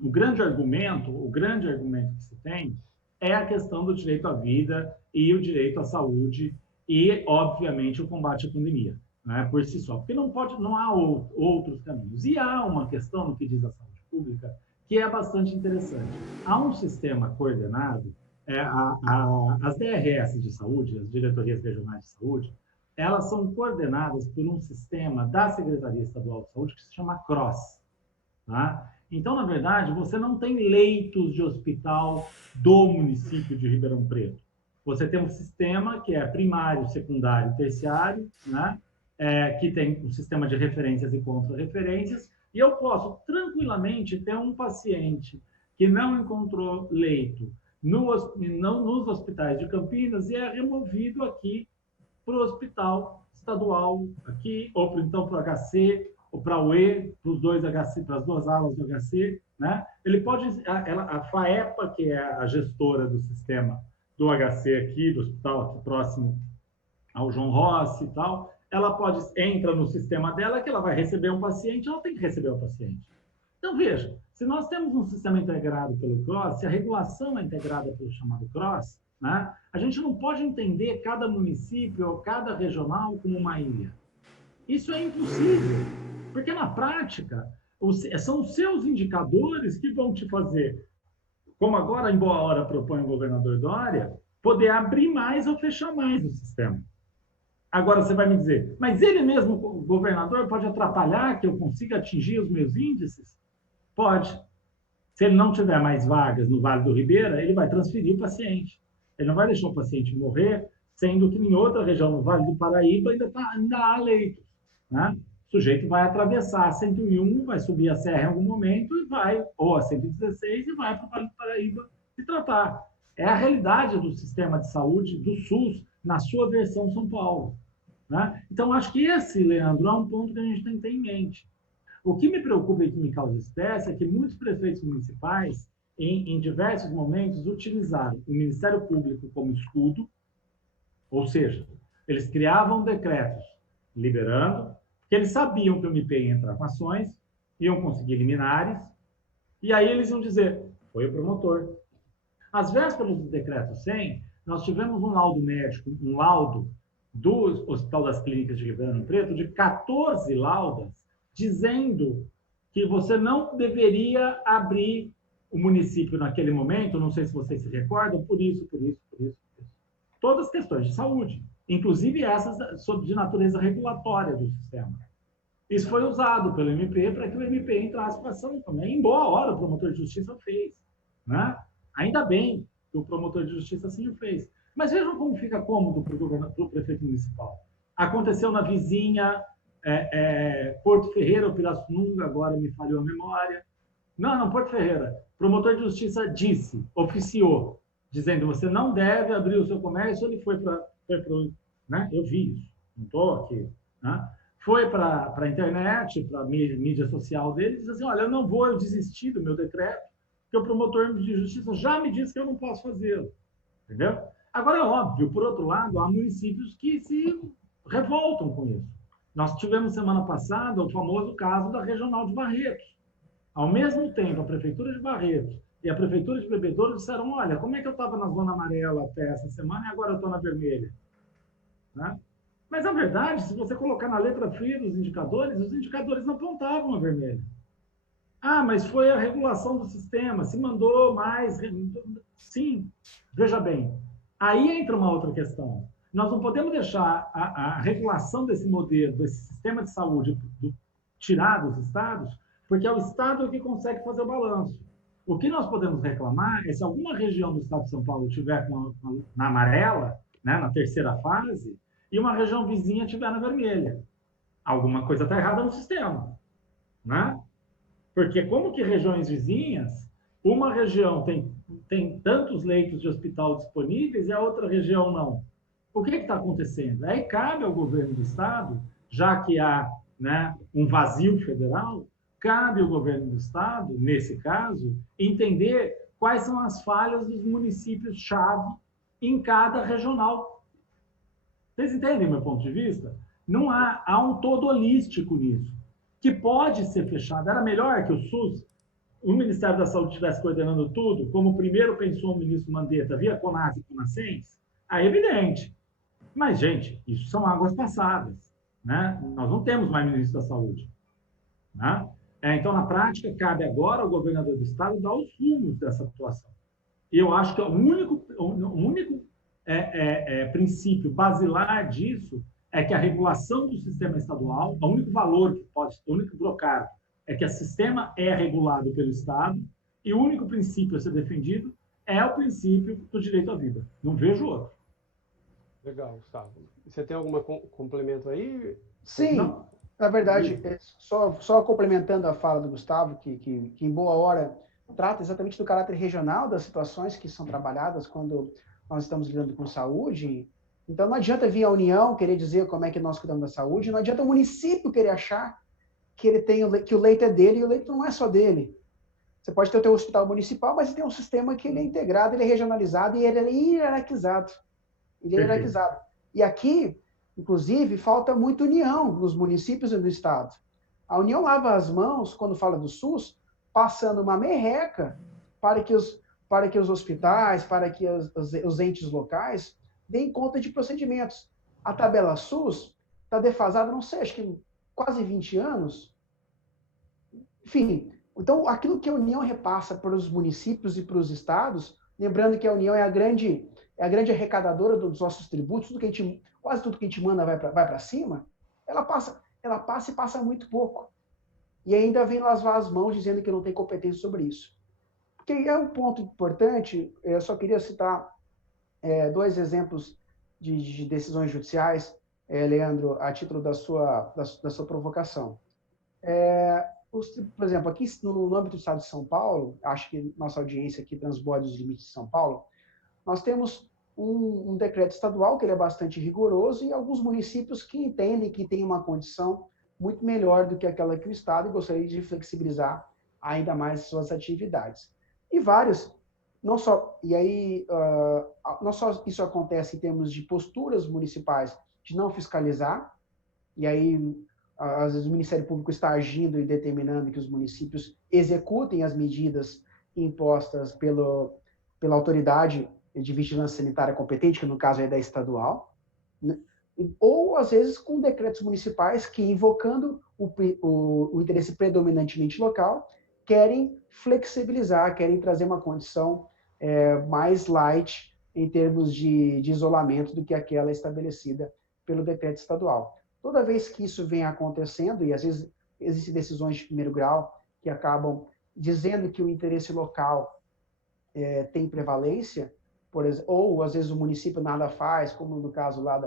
o grande argumento que se tem é a questão do direito à vida e o direito à saúde e, obviamente, o combate à pandemia, né, por si só, porque não há outros caminhos. E há uma questão no que diz a saúde pública que é bastante interessante. Há um sistema coordenado, as DRS de saúde, as Diretorias Regionais de Saúde, elas são coordenadas por um sistema da Secretaria Estadual de Saúde que se chama CROSS. Tá? Então, na verdade, você não tem leitos de hospital do município de Ribeirão Preto. Você tem um sistema que é primário, secundário e terciário, né? Que tem um sistema de referências e contra-referências, e eu posso tranquilamente ter um paciente que não encontrou leito nos hospitais de Campinas e é removido aqui para o hospital estadual, aqui, ou então para o HC, ou para o E, para os dois HC, para as duas alas do HC, né? Ele pode, a FAEPA, que é a gestora do sistema do HC aqui, do hospital aqui próximo ao João Rossi e tal, ela entra no sistema dela, que ela vai receber um paciente, ela tem que receber o paciente. Então, veja, se nós temos um sistema integrado pelo CROSS, se a regulação é integrada pelo chamado CROSS, né, a gente não pode entender cada município ou cada regional como uma ilha. Isso é impossível, porque na prática, são os seus indicadores que vão te fazer, como agora em boa hora propõe o governador Dória, poder abrir mais ou fechar mais o sistema. Agora você vai me dizer, mas ele mesmo, o governador, pode atrapalhar que eu consiga atingir os meus índices? Pode. Se ele não tiver mais vagas no Vale do Ribeira, ele vai transferir o paciente. Ele não vai deixar o paciente morrer, sendo que em outra região, no Vale do Paraíba, ainda há leitos. Né? sujeito vai atravessar a 101, vai subir a serra em algum momento e vai, ou a 116, e vai para o Vale do Paraíba se tratar. É a realidade do sistema de saúde do SUS na sua versão São Paulo. Né? Então, acho que esse, Leandro, é um ponto que a gente tem que ter em mente. O que me preocupa e que me causa estresse é que muitos prefeitos municipais, em diversos momentos, utilizaram o Ministério Público como escudo, ou seja, eles criavam decretos liberando, porque eles sabiam que o MP ia entrar com ações, iam conseguir liminares, e aí eles iam dizer, foi o promotor. Às vésperas do decreto 100, nós tivemos um laudo médico, um laudo do Hospital das Clínicas de Ribeirão Preto, de 14 laudas, dizendo que você não deveria abrir o município naquele momento, não sei se vocês se recordam, por isso. Todas as questões de saúde, inclusive essas de natureza regulatória do sistema. Isso foi usado pelo MP para que o MP entrasse com ação também. Em boa hora o promotor de justiça fez. Né? Ainda bem que o promotor de justiça assim o fez. Mas vejam como fica cômodo para o prefeito municipal. Aconteceu na vizinha Porto Ferreira, ou Pirassununga, agora me falhou a memória. Não, Porto Ferreira. O promotor de justiça disse, oficiou, dizendo você não deve abrir o seu comércio, ele foi para... Né? Eu vi isso, não estou aqui. Né? Foi para a internet, para a mídia social dele, e disse assim, olha, eu não vou, eu desisti do meu decreto, porque o promotor de justiça já me disse que eu não posso fazê-lo. Entendeu? Agora, é óbvio, por outro lado, há municípios que se revoltam com isso. Nós tivemos semana passada o famoso caso da Regional de Barretos. Ao mesmo tempo, a Prefeitura de Barretos e a Prefeitura de Bebedouro disseram, olha, como é que eu estava na zona amarela até essa semana e agora eu estou na vermelha? Né? Mas, na verdade, se você colocar na letra fria dos indicadores, os indicadores não apontavam a vermelha. Ah, mas foi a regulação do sistema, se mandou mais... Sim, veja bem, aí entra uma outra questão. Nós não podemos deixar a regulação desse modelo, desse sistema de saúde, tirar dos estados, porque é o estado que consegue fazer o balanço. O que nós podemos reclamar é se alguma região do estado de São Paulo estiver na amarela, né, na terceira fase, e uma região vizinha estiver na vermelha. Alguma coisa está errada no sistema. Né? Porque como que regiões vizinhas, uma região tem tantos leitos de hospital disponíveis e a outra região não? O que está acontecendo? Aí cabe ao governo do estado, já que há, né, um vazio federal, cabe ao governo do estado, nesse caso, entender quais são as falhas dos municípios-chave em cada regional. Vocês entendem meu ponto de vista? Não há um todo holístico nisso, que pode ser fechado. Era melhor que o SUS, o Ministério da Saúde estivesse coordenando tudo, como primeiro pensou o ministro Mandetta, via CONAS e CONASENS? É evidente. Mas, gente, isso são águas passadas. Né? Nós não temos mais ministro da Saúde. Né? Então, na prática, cabe agora ao governador do estado dar os rumos dessa situação. E eu acho que o único princípio basilar disso é que a regulação do sistema estadual, o único valor que pode, o único blocado, é que o sistema é regulado pelo Estado e o único princípio a ser defendido é o princípio do direito à vida. Não vejo outro. Legal, Gustavo. Você tem algum complemento aí? Sim, Não? na verdade, só complementando a fala do Gustavo, que em boa hora trata exatamente do caráter regional das situações que são trabalhadas quando nós estamos lidando com saúde. Então, não adianta vir a União querer dizer como é que nós cuidamos da saúde, não adianta o município querer achar que ele tem que o leito é dele e o leito não é só dele. Você pode ter o teu hospital municipal, mas você tem um sistema que ele é integrado, ele é regionalizado e ele é hierarquizado. Ele é hierarquizado. E aqui, inclusive, falta muita união nos municípios e no Estado. A União lava as mãos, quando fala do SUS, passando uma merreca para que os hospitais, para que os entes locais deem conta de procedimentos. A tabela SUS está defasada, não sei, acho que quase 20 anos. Enfim, então, aquilo que a União repassa para os municípios e para os estados, lembrando que a União é a grande arrecadadora dos nossos tributos, quase tudo que a gente manda vai para cima, ela passa e passa muito pouco. E ainda vem lavar as mãos dizendo que não tem competência sobre isso. Porque é um ponto importante, eu só queria citar 2 exemplos de decisões judiciais. Leandro, a título da sua provocação. Por exemplo, aqui no âmbito do Estado de São Paulo, acho que nossa audiência aqui transborde os limites de São Paulo, nós temos um decreto estadual que ele é bastante rigoroso e alguns municípios que entendem que tem uma condição muito melhor do que aquela que o Estado e gostaria de flexibilizar ainda mais suas atividades. E vários, não só isso acontece em termos de posturas municipais de não fiscalizar, e aí às vezes o Ministério Público está agindo e determinando que os municípios executem as medidas impostas pela autoridade de vigilância sanitária competente, que no caso é da estadual, né? Ou às vezes com decretos municipais que, invocando o interesse predominantemente local, querem flexibilizar, querem trazer uma condição mais light em termos de isolamento do que aquela estabelecida pelo decreto estadual. Toda vez que isso vem acontecendo, e às vezes existem decisões de primeiro grau que acabam dizendo que o interesse local tem prevalência, por exemplo, ou às vezes o município nada faz, como no caso lá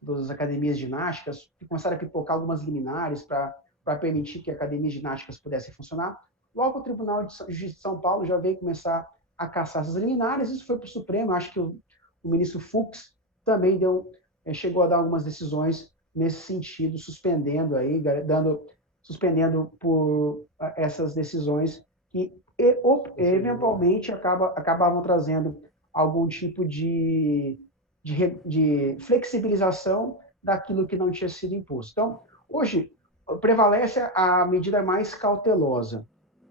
das academias ginásticas, que começaram a pipocar algumas liminares para permitir que academias ginásticas pudessem funcionar. Logo, o Tribunal de Justiça de São Paulo já veio começar a caçar essas liminares, isso foi para o Supremo, acho que o ministro Fux também chegou a dar algumas decisões nesse sentido, suspendendo por essas decisões que eventualmente acabavam trazendo algum tipo de flexibilização daquilo que não tinha sido imposto. Então, hoje, prevalece a medida mais cautelosa.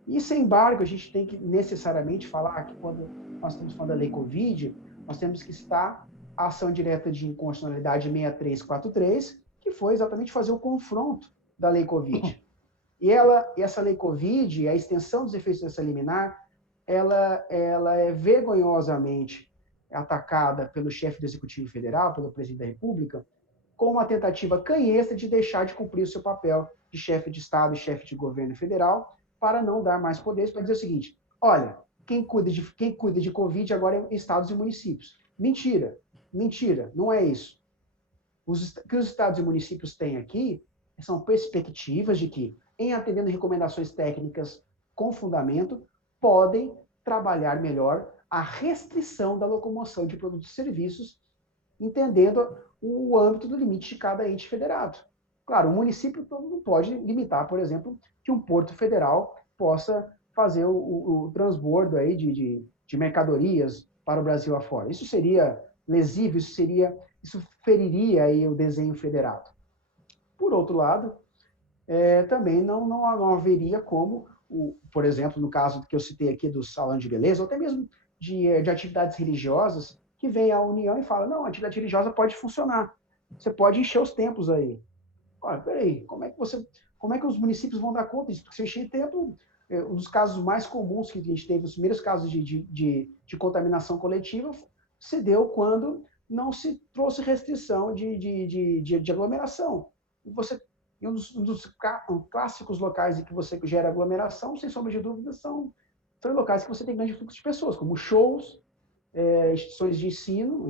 E, sem embargo, a gente tem que necessariamente falar que quando nós estamos falando da lei Covid, nós temos que estar a ação direta de inconstitucionalidade 6343, que foi exatamente fazer o confronto da lei Covid. E essa lei Covid, a extensão dos efeitos dessa liminar, ela é vergonhosamente atacada pelo chefe do Executivo Federal, pelo presidente da República, com uma tentativa canhestra de deixar de cumprir o seu papel de chefe de Estado e chefe de governo federal, para não dar mais poderes, para dizer o seguinte: olha, quem cuida de Covid agora é estados e municípios. Mentira, não é isso. O que os estados e municípios têm aqui são perspectivas de que, em atendendo recomendações técnicas com fundamento, podem trabalhar melhor a restrição da locomoção de produtos e serviços, entendendo o âmbito do limite de cada ente federado. Claro, o município não pode limitar, por exemplo, que um porto federal possa fazer o transbordo aí de mercadorias para o Brasil afora. Isso seria lesivo, isso feriria aí o desenho federado. Por outro lado, também não haveria como, por exemplo, no caso que eu citei aqui do salão de beleza, ou até mesmo de atividades religiosas, que vem a União e fala: não, a atividade religiosa pode funcionar, você pode encher os templos aí. Olha, peraí, como é que os municípios vão dar conta disso? Porque se encher templo, um dos casos mais comuns que a gente teve, os primeiros casos de contaminação coletiva, se deu quando não se trouxe restrição de aglomeração. Um dos clássicos locais em que você gera aglomeração, sem sombra de dúvida, são locais que você tem grande fluxo de pessoas, como shows, instituições de ensino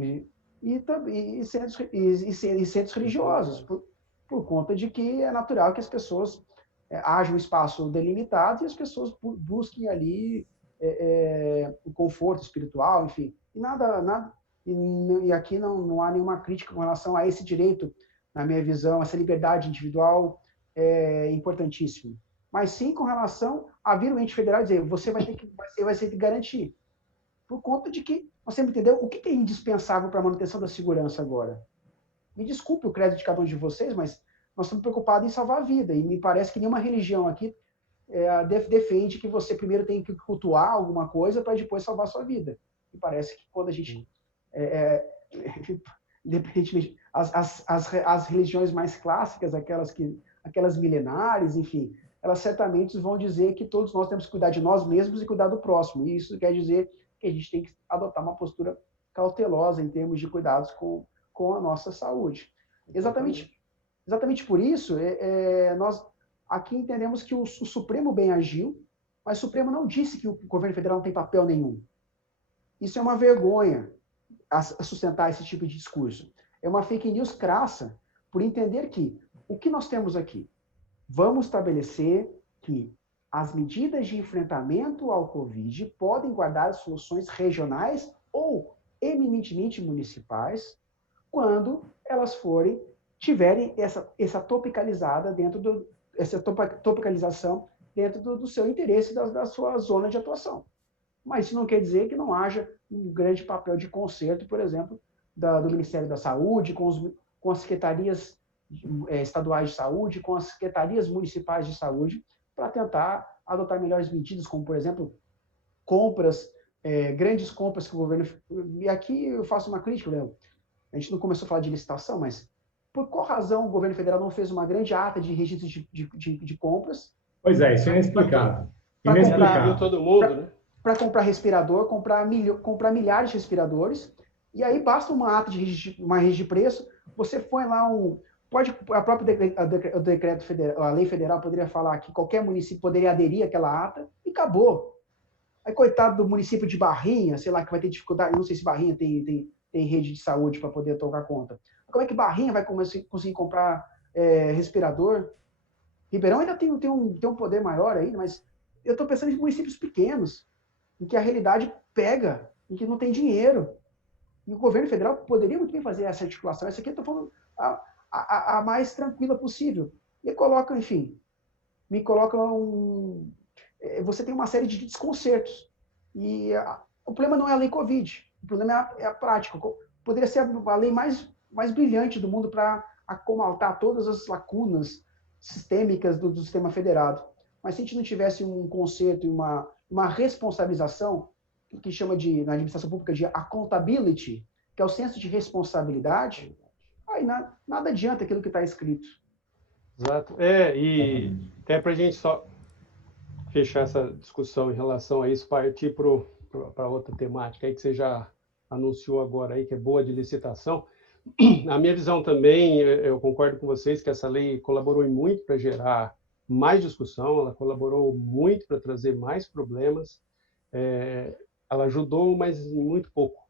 e centros religiosos, por conta de que é natural que as pessoas haja um espaço delimitado e as pessoas busquem ali o conforto espiritual, enfim. E aqui não há nenhuma crítica com relação a esse direito, na minha visão, essa liberdade individual é importantíssima. Mas sim com relação a vir o ente federal e dizer: você vai ter que garantir. Por conta de que nós temos que entender o que é indispensável para a manutenção da segurança agora. Me desculpe o crédito de cada um de vocês, mas nós estamos preocupados em salvar a vida. E me parece que nenhuma religião aqui defende que você primeiro tem que cultuar alguma coisa para depois salvar a sua vida. Me parece que quando a gente... independentemente, as religiões mais clássicas, aquelas milenares, enfim, elas certamente vão dizer que todos nós temos que cuidar de nós mesmos e cuidar do próximo. E isso quer dizer que a gente tem que adotar uma postura cautelosa em termos de cuidados com a nossa saúde. Exatamente por isso, nós aqui entendemos que o Supremo bem agiu, mas o Supremo não disse que o governo federal não tem papel nenhum. Isso é uma vergonha, a sustentar esse tipo de discurso. É uma fake news crassa, por entender que o que nós temos aqui? Vamos estabelecer que as medidas de enfrentamento ao Covid podem guardar soluções regionais ou eminentemente municipais quando elas tiverem essa topicalizada essa topicalização dentro do seu interesse, da sua zona de atuação. Mas isso não quer dizer que não haja um grande papel de concerto, por exemplo, do Ministério da Saúde, com as secretarias estaduais de saúde, com as secretarias municipais de saúde, para tentar adotar melhores medidas, como, por exemplo, grandes compras que o governo... E aqui eu faço uma crítica, Léo. A gente não começou a falar de licitação, mas por qual razão o governo federal não fez uma grande ata de registro de compras? Pois é, isso é inexplicável. Inexplicável todo mundo, né? Para comprar respirador, comprar milhares de respiradores, e aí basta uma ata uma registro de preço, você põe lá a própria decreto federal, a lei federal poderia falar que qualquer município poderia aderir àquela ata, e acabou. Aí, coitado do município de Barrinha, sei lá, que vai ter dificuldade, não sei se Barrinha tem rede de saúde para poder tocar conta. Como é que Barrinha vai conseguir comprar respirador? Ribeirão ainda tem um poder maior aí, mas eu estou pensando em municípios pequenos, em que a realidade pega, em que não tem dinheiro. E o governo federal poderia muito bem fazer essa articulação. Essa aqui eu estou falando a mais tranquila possível. E coloca, enfim, você tem uma série de desconcertos. E o problema não é a lei Covid, o problema é a prática. Poderia ser a lei mais brilhante do mundo para acomaltar todas as lacunas sistêmicas do sistema federado. Mas se a gente não tivesse um conceito e uma responsabilização, que chama na administração pública de accountability, que é o senso de responsabilidade, aí nada adianta aquilo que está escrito. Exato. E até para a gente só fechar essa discussão em relação a isso, partir para outra temática aí que você já anunciou agora aí, que é boa de licitação. A minha visão também, eu concordo com vocês que essa lei colaborou muito para gerar mais discussão, ela colaborou muito para trazer mais problemas, ela ajudou, mas em muito pouco.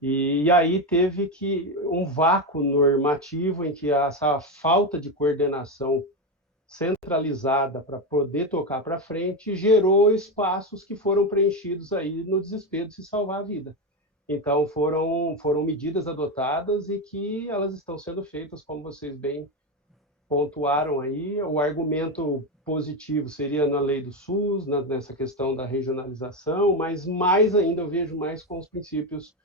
E aí teve um vácuo normativo em que essa falta de coordenação centralizada para poder tocar para frente gerou espaços que foram preenchidos aí no desespero de se salvar a vida. Então foram medidas adotadas e que elas estão sendo feitas, como vocês bem pontuaram aí. O argumento positivo seria na lei do SUS, nessa questão da regionalização, mas mais ainda eu vejo mais com os princípios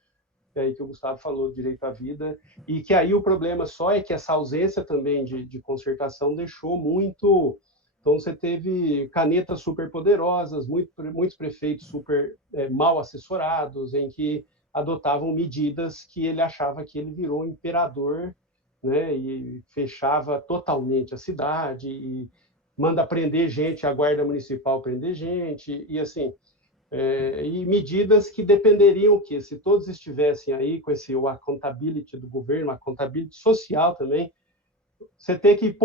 aí que o Gustavo falou, direito à vida, e que aí o problema só é que essa ausência também de concertação deixou muito... Então, você teve canetas super poderosas, muitos prefeitos super mal assessorados, em que adotavam medidas que ele achava que ele virou imperador, né, e fechava totalmente a cidade, e manda prender gente, a guarda municipal prender gente, e assim... e medidas que dependeriam que, se todos estivessem aí com o accountability do governo, accountability social também, você ter que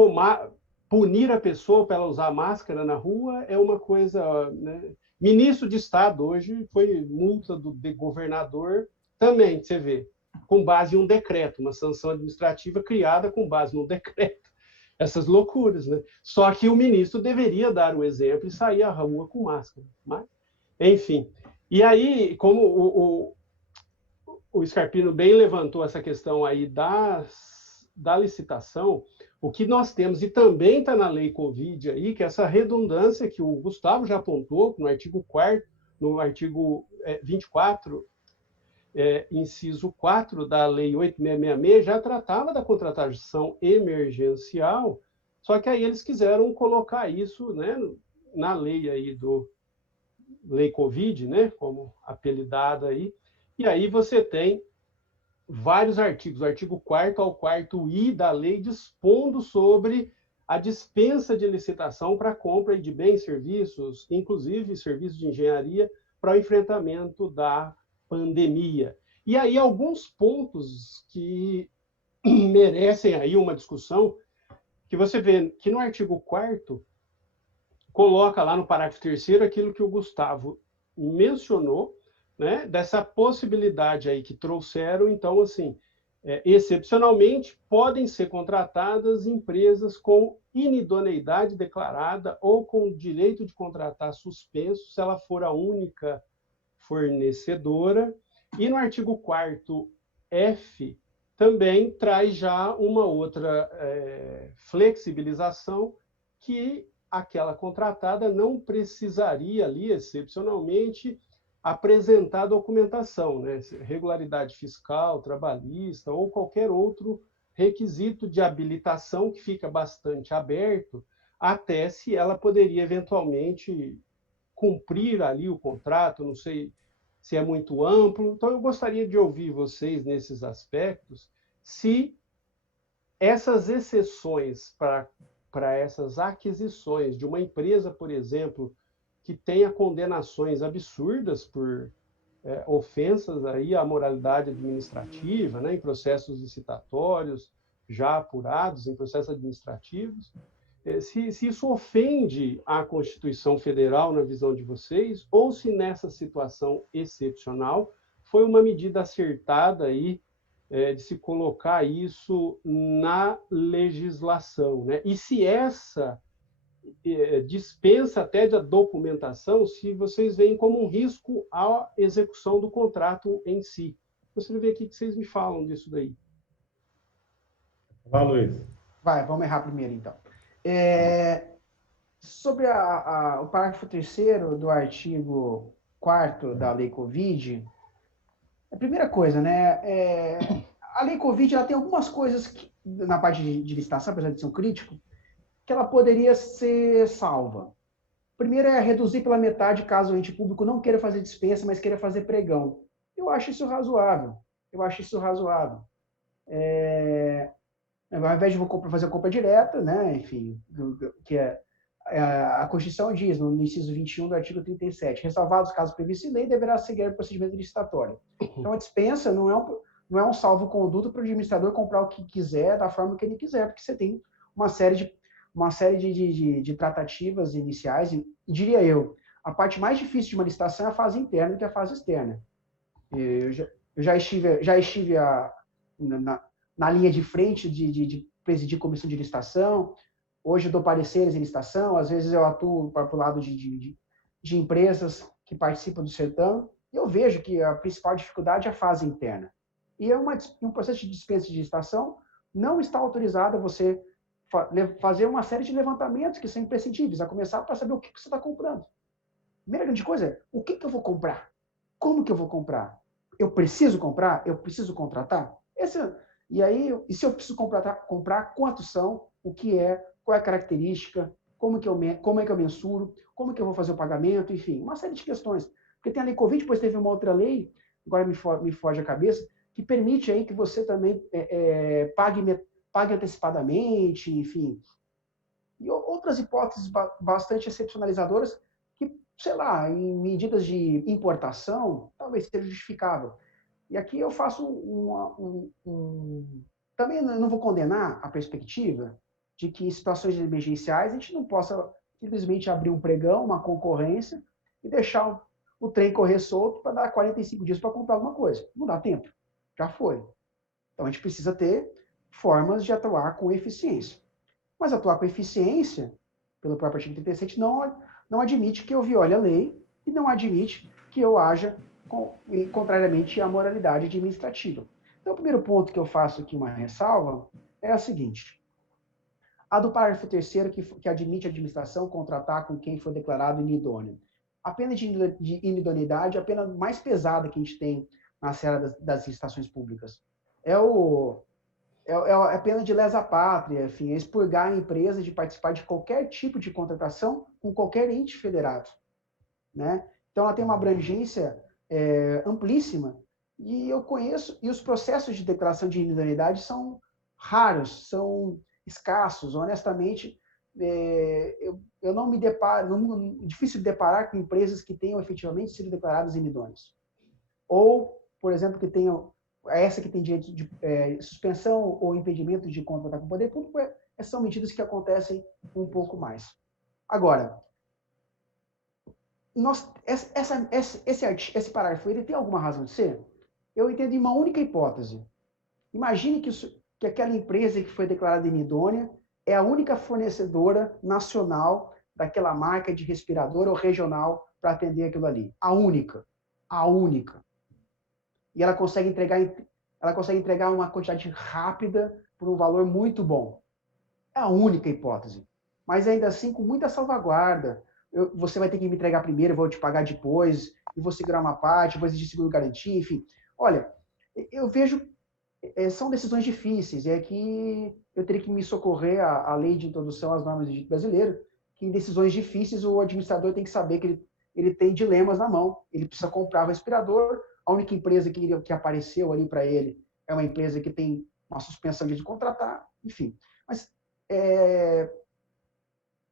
punir a pessoa para ela usar máscara na rua é uma coisa... Né? Ministro de Estado hoje foi multa de governador também, você vê, com base em um decreto, uma sanção administrativa criada com base no decreto. Essas loucuras, né? Só que o ministro deveria dar o exemplo e sair à rua com máscara. Mas, enfim. E aí, como o Scarpino bem levantou essa questão aí da licitação, o que nós temos, e também está na lei Covid aí, que é essa redundância que o Gustavo já apontou no artigo 4º, no artigo 24, inciso 4 da lei 8666, já tratava da contratação emergencial, só que aí eles quiseram colocar isso, né, na lei aí lei Covid, né, como apelidada aí, e aí você tem vários artigos, o artigo 4º ao 4º-I da lei dispondo sobre a dispensa de licitação para compra de bens e serviços, inclusive serviços de engenharia, para o enfrentamento da pandemia. E aí alguns pontos que merecem aí uma discussão, que você vê que no artigo 4º coloca lá no parágrafo 3º aquilo que o Gustavo mencionou, né, dessa possibilidade aí que trouxeram, então, assim, Excepcionalmente, podem ser contratadas empresas com inidoneidade declarada ou com direito de contratar suspenso, se ela for a única fornecedora. E no artigo 4º F, também traz já uma outra flexibilização, que aquela contratada não precisaria ali, excepcionalmente, apresentar documentação, né? Regularidade fiscal, trabalhista ou qualquer outro requisito de habilitação, que fica bastante aberto, até se ela poderia eventualmente cumprir ali o contrato, não sei se é muito amplo. Então, eu gostaria de ouvir vocês nesses aspectos, se essas exceções para essas aquisições de uma empresa, por exemplo, que tenha condenações absurdas por ofensas aí à moralidade administrativa, né, em processos licitatórios já apurados, em processos administrativos, se isso ofende a Constituição Federal na visão de vocês, ou se nessa situação excepcional foi uma medida acertada aí de se colocar isso na legislação, né? E se essa dispensa até da documentação, se vocês veem como um risco à execução do contrato em si. Gostaria de ver aqui que vocês me falam disso daí. Vai, Luiz. Vai, vamos errar primeiro, então. Sobre o parágrafo 3º do artigo 4º da Lei Covid, a primeira coisa, né? A Lei Covid ela tem algumas coisas que, na parte de licitação, apesar de ser um crítico, que ela poderia ser salva. Primeiro é reduzir pela metade caso o ente público não queira fazer dispensa, mas queira fazer pregão. Eu acho isso razoável. Ao invés de fazer a compra direta, né, enfim, que a Constituição diz, no inciso 21 do artigo 37, ressalvados os casos previstos em lei, deverá seguir o procedimento licitatório. Então, a dispensa não é um salvo-conduto para o administrador comprar o que quiser, da forma que ele quiser, porque você tem uma série de tratativas iniciais, e diria eu, a parte mais difícil de uma licitação é a fase interna do que a fase externa. Eu já estive na linha de frente de presidir comissão de licitação. Hoje eu dou pareceres em licitação, às vezes eu atuo para o lado de empresas que participam do certame, e eu vejo que a principal dificuldade é a fase interna. E um processo de dispensa de licitação não está autorizado a você fazer uma série de levantamentos que são imprescindíveis, a começar para saber o que você está comprando. Primeira grande coisa é, o que eu vou comprar? Como que eu vou comprar? Eu preciso comprar? Eu preciso contratar? E se eu preciso comprar, quantos são? O que é? Qual é a característica? Como é que eu mensuro? Como que eu vou fazer o pagamento? Enfim, uma série de questões. Porque tem a lei Covid, depois teve uma outra lei, agora me foge a cabeça, que permite aí que você também pague antecipadamente, enfim. E outras hipóteses bastante excepcionalizadoras que, sei lá, em medidas de importação, talvez seja justificável. E aqui eu faço também não vou condenar a perspectiva de que em situações emergenciais a gente não possa simplesmente abrir um pregão, uma concorrência, e deixar o trem correr solto para dar 45 dias para comprar alguma coisa. Não dá tempo. Já foi. Então a gente precisa ter formas de atuar com eficiência. Mas atuar com eficiência, pelo próprio artigo 37, não admite que eu viole a lei e não admite que eu haja contrariamente à moralidade administrativa. Então, o primeiro ponto que eu faço aqui uma ressalva é a seguinte. A do parágrafo 3º, que admite a administração contratar com quem for declarado inidôneo. A pena de inidoneidade é a pena mais pesada que a gente tem na seara das licitações públicas. É a pena de lesa pátria, enfim, é expurgar a empresa de participar de qualquer tipo de contratação com qualquer ente federado, né? Então, ela tem uma abrangência amplíssima, e eu conheço, e os processos de declaração de inidoneidade são raros, são escassos. Honestamente, eu não me deparo, difícil de deparar com empresas que tenham efetivamente sido declaradas inidôneas. Ou, por exemplo, que tenham essa que tem direito de suspensão ou impedimento de contratar com o poder público, são medidas que acontecem um pouco mais. Agora, esse parágrafo, ele tem alguma razão de ser? Eu entendo em uma única hipótese. Imagine que aquela empresa que foi declarada inidônea é a única fornecedora nacional daquela marca de respirador ou regional para atender aquilo ali. A única. A única. E ela consegue entregar uma quantidade rápida por um valor muito bom. É a única hipótese. Mas ainda assim, com muita salvaguarda. Você vai ter que me entregar primeiro, eu vou te pagar depois, e vou segurar uma parte, vou exigir seguro garantia, enfim. Olha, eu vejo, são decisões difíceis, é que eu teria que me socorrer à lei de introdução às normas do direito brasileiro, que em decisões difíceis o administrador tem que saber que ele tem dilemas na mão, ele precisa comprar o respirador, a única empresa que apareceu ali para ele é uma empresa que tem uma suspensão de contratar, enfim. Mas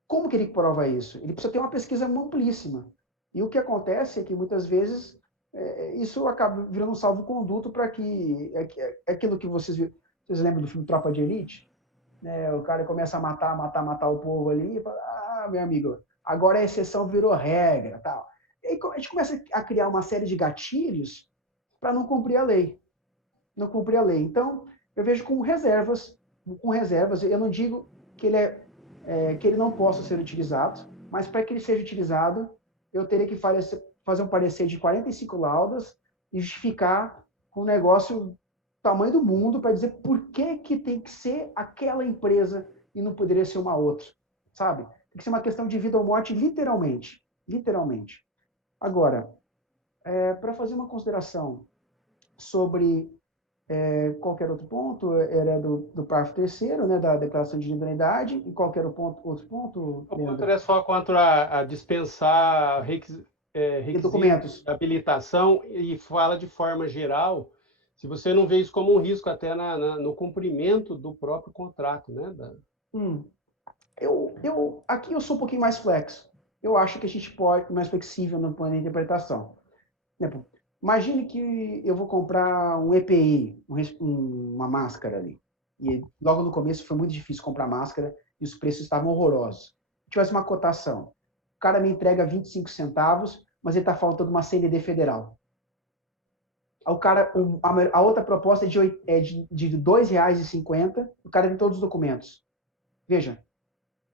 como que ele prova isso? Ele precisa ter uma pesquisa amplíssima. E o que acontece é que muitas vezes isso acaba virando um salvo-conduto para que aquilo que vocês lembram do filme Tropa de Elite, né? O cara começa a matar o povo ali e fala, meu amigo, agora a exceção virou regra, tal. E aí a gente começa a criar uma série de gatilhos para não cumprir a lei. Não cumprir a lei. Então, eu vejo com reservas. Eu não digo que ele não possa ser utilizado, mas para que ele seja utilizado, eu teria que fazer um parecer de 45 laudas e justificar com um negócio tamanho do mundo para dizer por que tem que ser aquela empresa e não poderia ser uma outra, sabe? Tem que ser uma questão de vida ou morte, literalmente. Literalmente. Agora, para fazer uma consideração sobre qualquer outro ponto, era do parágrafo 3º, né, da declaração de idoneidade, e qualquer outro ponto, O ponto é só contra a dispensar requisitos documentos. de habilitação e fala de forma geral, se você não vê isso como um risco até no cumprimento do próprio contrato, né? Aqui eu sou um pouquinho mais flexo. Eu acho que a gente pode, mais flexível no plano de interpretação. Imagine que eu vou comprar um EPI, uma máscara ali. E logo no começo foi muito difícil comprar máscara e os preços estavam horrorosos. Se tivesse uma cotação, o cara me entrega 25 centavos, mas ele está faltando uma CND federal. A outra proposta é de R$ 2,50, o cara tem todos os documentos. Veja,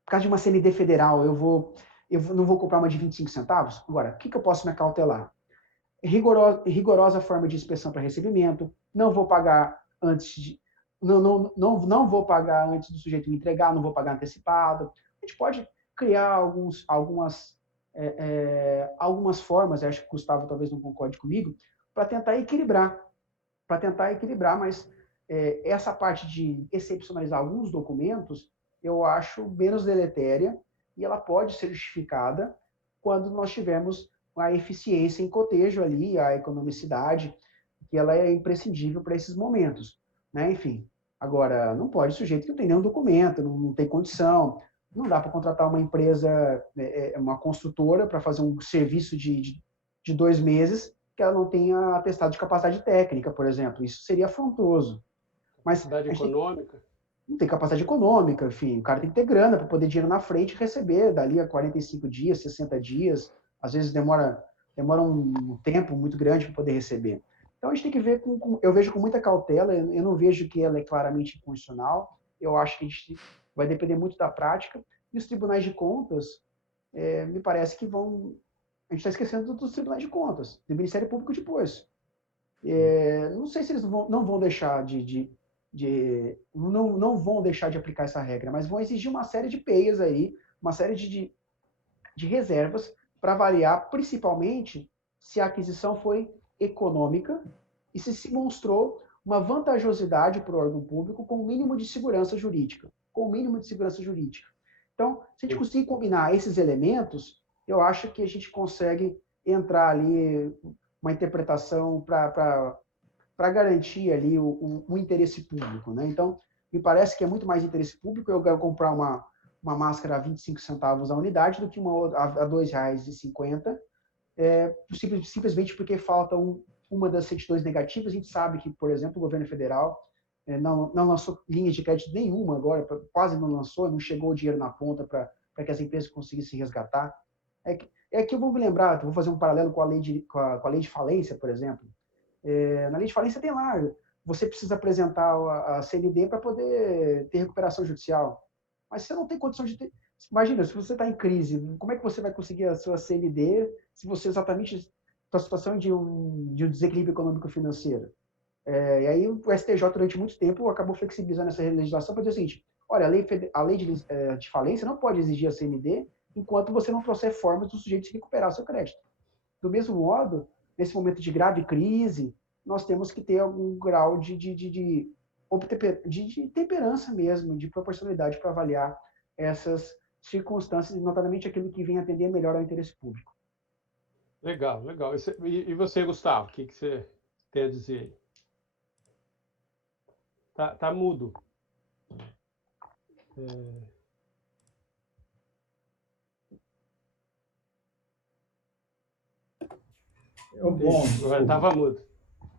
por causa de uma CND federal, eu não vou comprar uma de 25 centavos? Agora, o que eu posso me acautelar? Rigorosa forma de inspeção para recebimento, não vou pagar antes não vou pagar antes do sujeito me entregar, não vou pagar antecipado. A gente pode criar algumas formas, acho que o Gustavo talvez não concorde comigo, para tentar equilibrar, mas essa parte de excepcionalizar alguns documentos, eu acho menos deletéria e ela pode ser justificada quando nós tivermos a eficiência em cotejo ali, a economicidade, que ela é imprescindível para esses momentos, né? Enfim, agora, não pode sujeito que não tem nenhum documento, não tem condição, não dá para contratar uma empresa, uma construtora para fazer um serviço de 2 meses que ela não tenha atestado de capacidade técnica, por exemplo. Isso seria afrontoso. Mas capacidade econômica? Não tem capacidade econômica, enfim, o cara tem que ter grana para poder dinheiro na frente e receber dali a 45 dias, 60 dias, às vezes demora um tempo muito grande para poder receber. Então a gente tem que ver, eu vejo com muita cautela, eu não vejo que ela é claramente inconstitucional, eu acho que a gente vai depender muito da prática, e os tribunais de contas, me parece que a gente está esquecendo dos tribunais de contas, do Ministério Público depois. Não sei se eles não vão deixar não vão deixar de aplicar essa regra, mas vão exigir uma série de peias aí, uma série de reservas para avaliar, principalmente, se a aquisição foi econômica e se mostrou uma vantajosidade para o órgão público com o mínimo de segurança jurídica. Então, se a gente conseguir combinar esses elementos, eu acho que a gente consegue entrar ali uma interpretação para garantir ali o interesse público, né? Então, me parece que é muito mais interesse público eu comprar uma máscara a 25 centavos a unidade do que uma a R$ 2,50, simplesmente porque falta uma das certidões negativas. A gente sabe que, por exemplo, o governo federal não lançou linhas de crédito nenhuma agora, quase não lançou, não chegou o dinheiro na ponta para que as empresas conseguissem resgatar. É que eu vou me lembrar, vou fazer um paralelo com a lei de falência, por exemplo. Na lei de falência tem lá, você precisa apresentar a CND para poder ter recuperação judicial. Mas você não tem condição de ter... Imagina, se você está em crise, como é que você vai conseguir a sua CND se você exatamente está em situação de um desequilíbrio econômico-financeiro? E aí o STJ, durante muito tempo, acabou flexibilizando essa legislação para dizer o seguinte: olha, a lei de falência não pode exigir a CND enquanto você não trouxer formas do sujeito de recuperar o seu crédito. Do mesmo modo, nesse momento de grave crise, nós temos que ter algum grau de temperança mesmo, de proporcionalidade para avaliar essas circunstâncias, notadamente aquilo que vem atender melhor ao interesse público. Legal, legal. E você, Gustavo, o que você tem a dizer aí? Tá mudo. Bom, Estava mudo.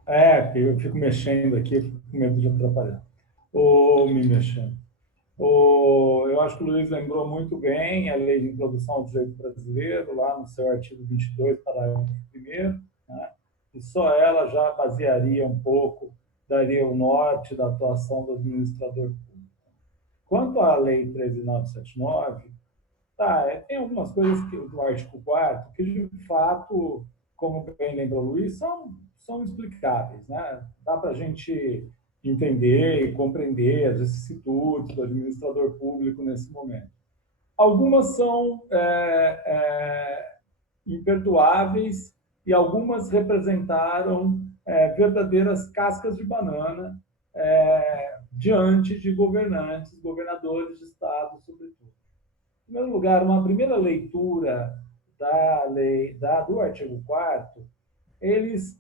porque eu fico mexendo aqui, fico com medo de atrapalhar. Ou me mexendo. Eu acho que o Luiz lembrou muito bem a Lei de Introdução ao Direito Brasileiro, lá no seu artigo 22, parágrafo 1º, né? E só ela já basearia um pouco, daria o norte da atuação do administrador público. Quanto à Lei 13.979, tem algumas coisas do artigo 4º que, de fato, como bem lembrou o Luiz, são explicáveis, né? Dá para a gente entender e compreender as vicissitudes do administrador público nesse momento. Algumas são imperdoáveis e algumas representaram verdadeiras cascas de banana diante de governadores de estado, sobretudo. Em primeiro lugar, uma primeira leitura do artigo 4º, eles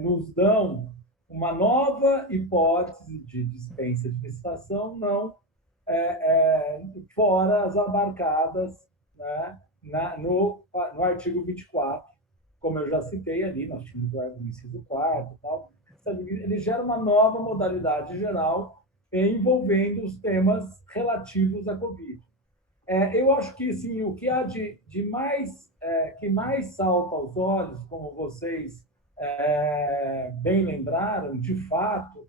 nos dão uma nova hipótese de dispensa de licitação, não fora as abarcadas, né, no artigo 24, como eu já citei ali, nós tínhamos o inciso 4º e tal. Ele gera uma nova modalidade geral envolvendo os temas relativos à Covid. Eu acho que sim, o que há que mais salta aos olhos, como vocês bem lembraram, de fato,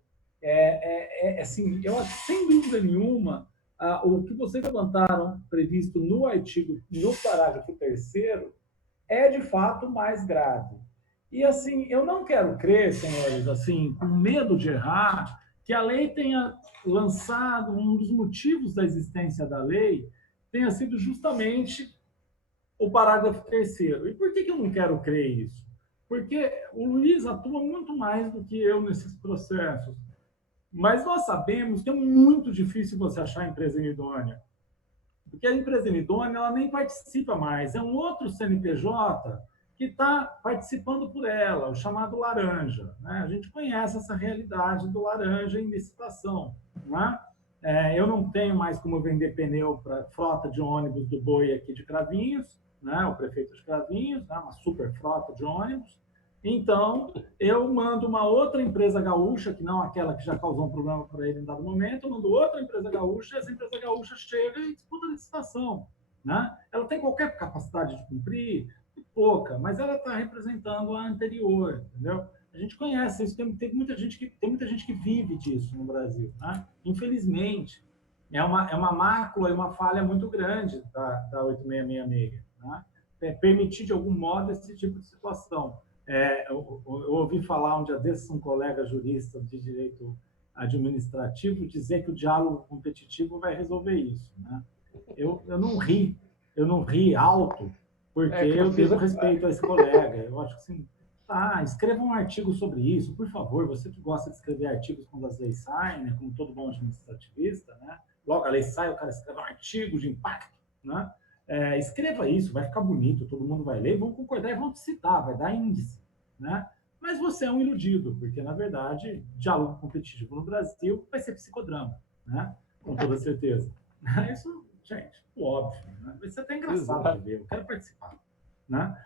assim, eu acho que, sem dúvida nenhuma, o que vocês levantaram previsto no parágrafo 3º, é de fato mais grave. E assim, eu não quero crer, senhores, assim, com medo de errar, que a lei tenha lançado um dos motivos da existência da lei tenha sido justamente o parágrafo 3º. E por que eu não quero crer isso? Porque o Luiz atua muito mais do que eu nesses processos. Mas nós sabemos que é muito difícil você achar empresa idônea. Porque a empresa idônea ela nem participa mais. É um outro CNPJ que está participando por ela, o chamado laranja, né? A gente conhece essa realidade do laranja em licitação, né? Eu não tenho mais como vender pneu para frota de ônibus do Boi aqui de Cravinhos, né? O prefeito de Cravinhos, né? Uma super frota de ônibus. Então, eu mando uma outra empresa gaúcha, que não aquela que já causou um problema para ele em dado momento, eu mando outra empresa gaúcha, e essa empresa gaúcha chega e disputa a licitação, né? Ela tem qualquer capacidade de cumprir? Pouca, mas ela está representando a anterior, entendeu? A gente conhece isso, tem muita gente que vive disso no Brasil, né? Infelizmente, é uma mácula e uma falha muito grande da 8666, né? Permitir de algum modo esse tipo de situação. Eu ouvi falar um dia desses um colega jurista de direito administrativo dizer que o diálogo competitivo vai resolver isso, né? Eu não ri alto, porque eu devo respeito a esse colega. Eu acho que assim, escreva um artigo sobre isso, por favor. Você que gosta de escrever artigos quando as leis saem, né, como todo bom administrativista, né? Logo a lei sai, o cara escreve um artigo de impacto, né? Escreva isso, vai ficar bonito, todo mundo vai ler, vão concordar e vão te citar, vai dar índice, né? Mas você é um iludido, porque, na verdade, diálogo competitivo no Brasil vai ser psicodrama, né? Com toda certeza. Isso, gente, óbvio, né? Vai ser até engraçado de ver, eu quero participar, né?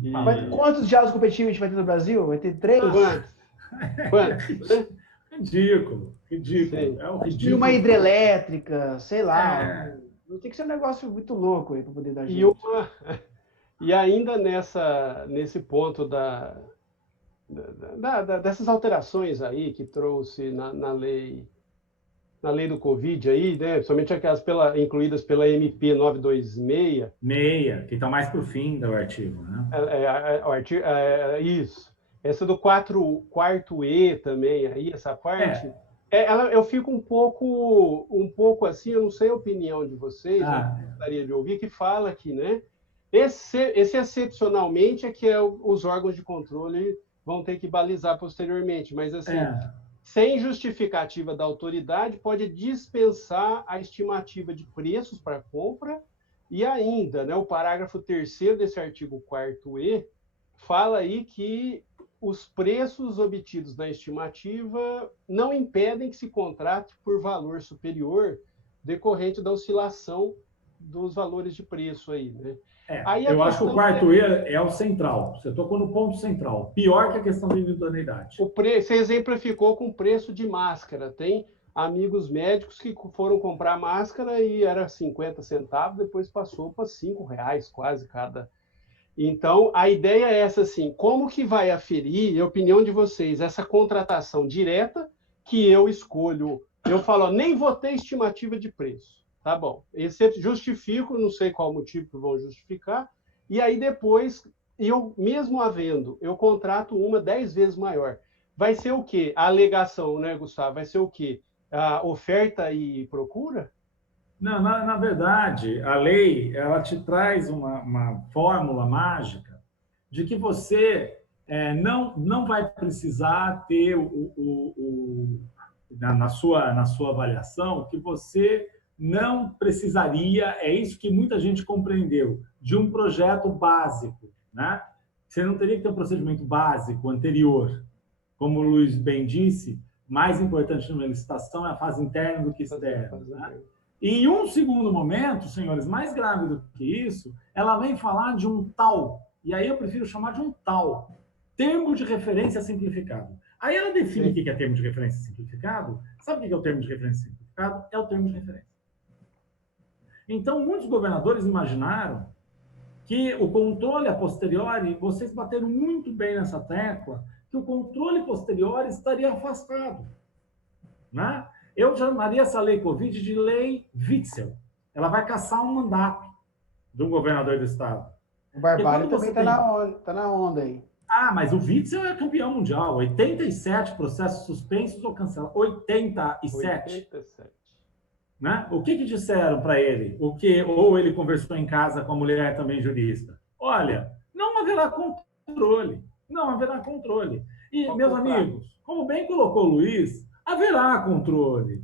Mas quantos diálogos competitivos a gente vai ter no Brasil? Vai ter 3? Quantos? Ridículo. É um ridículo. Uma hidrelétrica, sei lá. Não tem que ser um negócio muito louco aí para poder dar gente. E ainda nesse ponto dessas alterações aí que trouxe na lei do Covid aí, né? Principalmente aquelas incluídas pela MP 926. Meia, que está mais para o fim do artigo, né? Isso. Essa do quarto E também, aí, essa parte. Eu fico um pouco assim, eu não sei a opinião de vocês, eu gostaria de ouvir, que fala aqui, né? Esse excepcionalmente é que os órgãos de controle vão ter que balizar posteriormente, mas assim, sem justificativa da autoridade, pode dispensar a estimativa de preços para compra e ainda, né, o parágrafo 3º desse artigo 4º fala aí que os preços obtidos na estimativa não impedem que se contrate por valor superior decorrente da oscilação dos valores de preço aí, né? Eu acho que o quarto E é o central. Você tocou no ponto central. Pior que a questão da individualidade. Você exemplificou com o preço de máscara. Tem amigos médicos que foram comprar máscara e era 50 centavos, depois passou para R$ 5 quase cada. Então, a ideia é essa, assim, como que vai aferir, a opinião de vocês, essa contratação direta que eu escolho, eu falo, nem vou ter estimativa de preço, tá bom, justifico, não sei qual motivo que vão justificar, e aí depois, eu mesmo havendo, eu contrato uma 10 vezes maior. Vai ser o quê? A alegação, né, Gustavo? Vai ser o quê? A oferta e procura? Não, na verdade, a lei ela te traz uma fórmula mágica de que você não vai precisar ter na sua avaliação que você não precisaria, é isso que muita gente compreendeu, de um projeto básico, né? Você não teria que ter um procedimento básico anterior. Como o Luiz bem disse, mais importante numa licitação é a fase interna do que externa, né? E em um segundo momento, senhores, mais grave do que isso, ela vem falar de um tal, e aí eu prefiro chamar de um tal, termo de referência simplificado. Aí ela define o que é termo de referência simplificado. Sabe o que é o termo de referência simplificado? É o termo de referência. Então, muitos governadores imaginaram que o controle a posteriori, vocês bateram muito bem nessa tecla, que o controle posteriori estaria afastado, né? Eu chamaria essa lei Covid de lei Witzel. Ela vai caçar um mandato de um governador do estado. O Barbalho também está na onda aí. Mas o Witzel é campeão mundial. 87 processos suspensos ou cancelados. 87. Né? O que disseram para ele? Ou ele conversou em casa com a mulher também jurista. Olha, não haverá controle. Não haverá controle. E, meus amigos, como bem colocou o Luiz, haverá controle.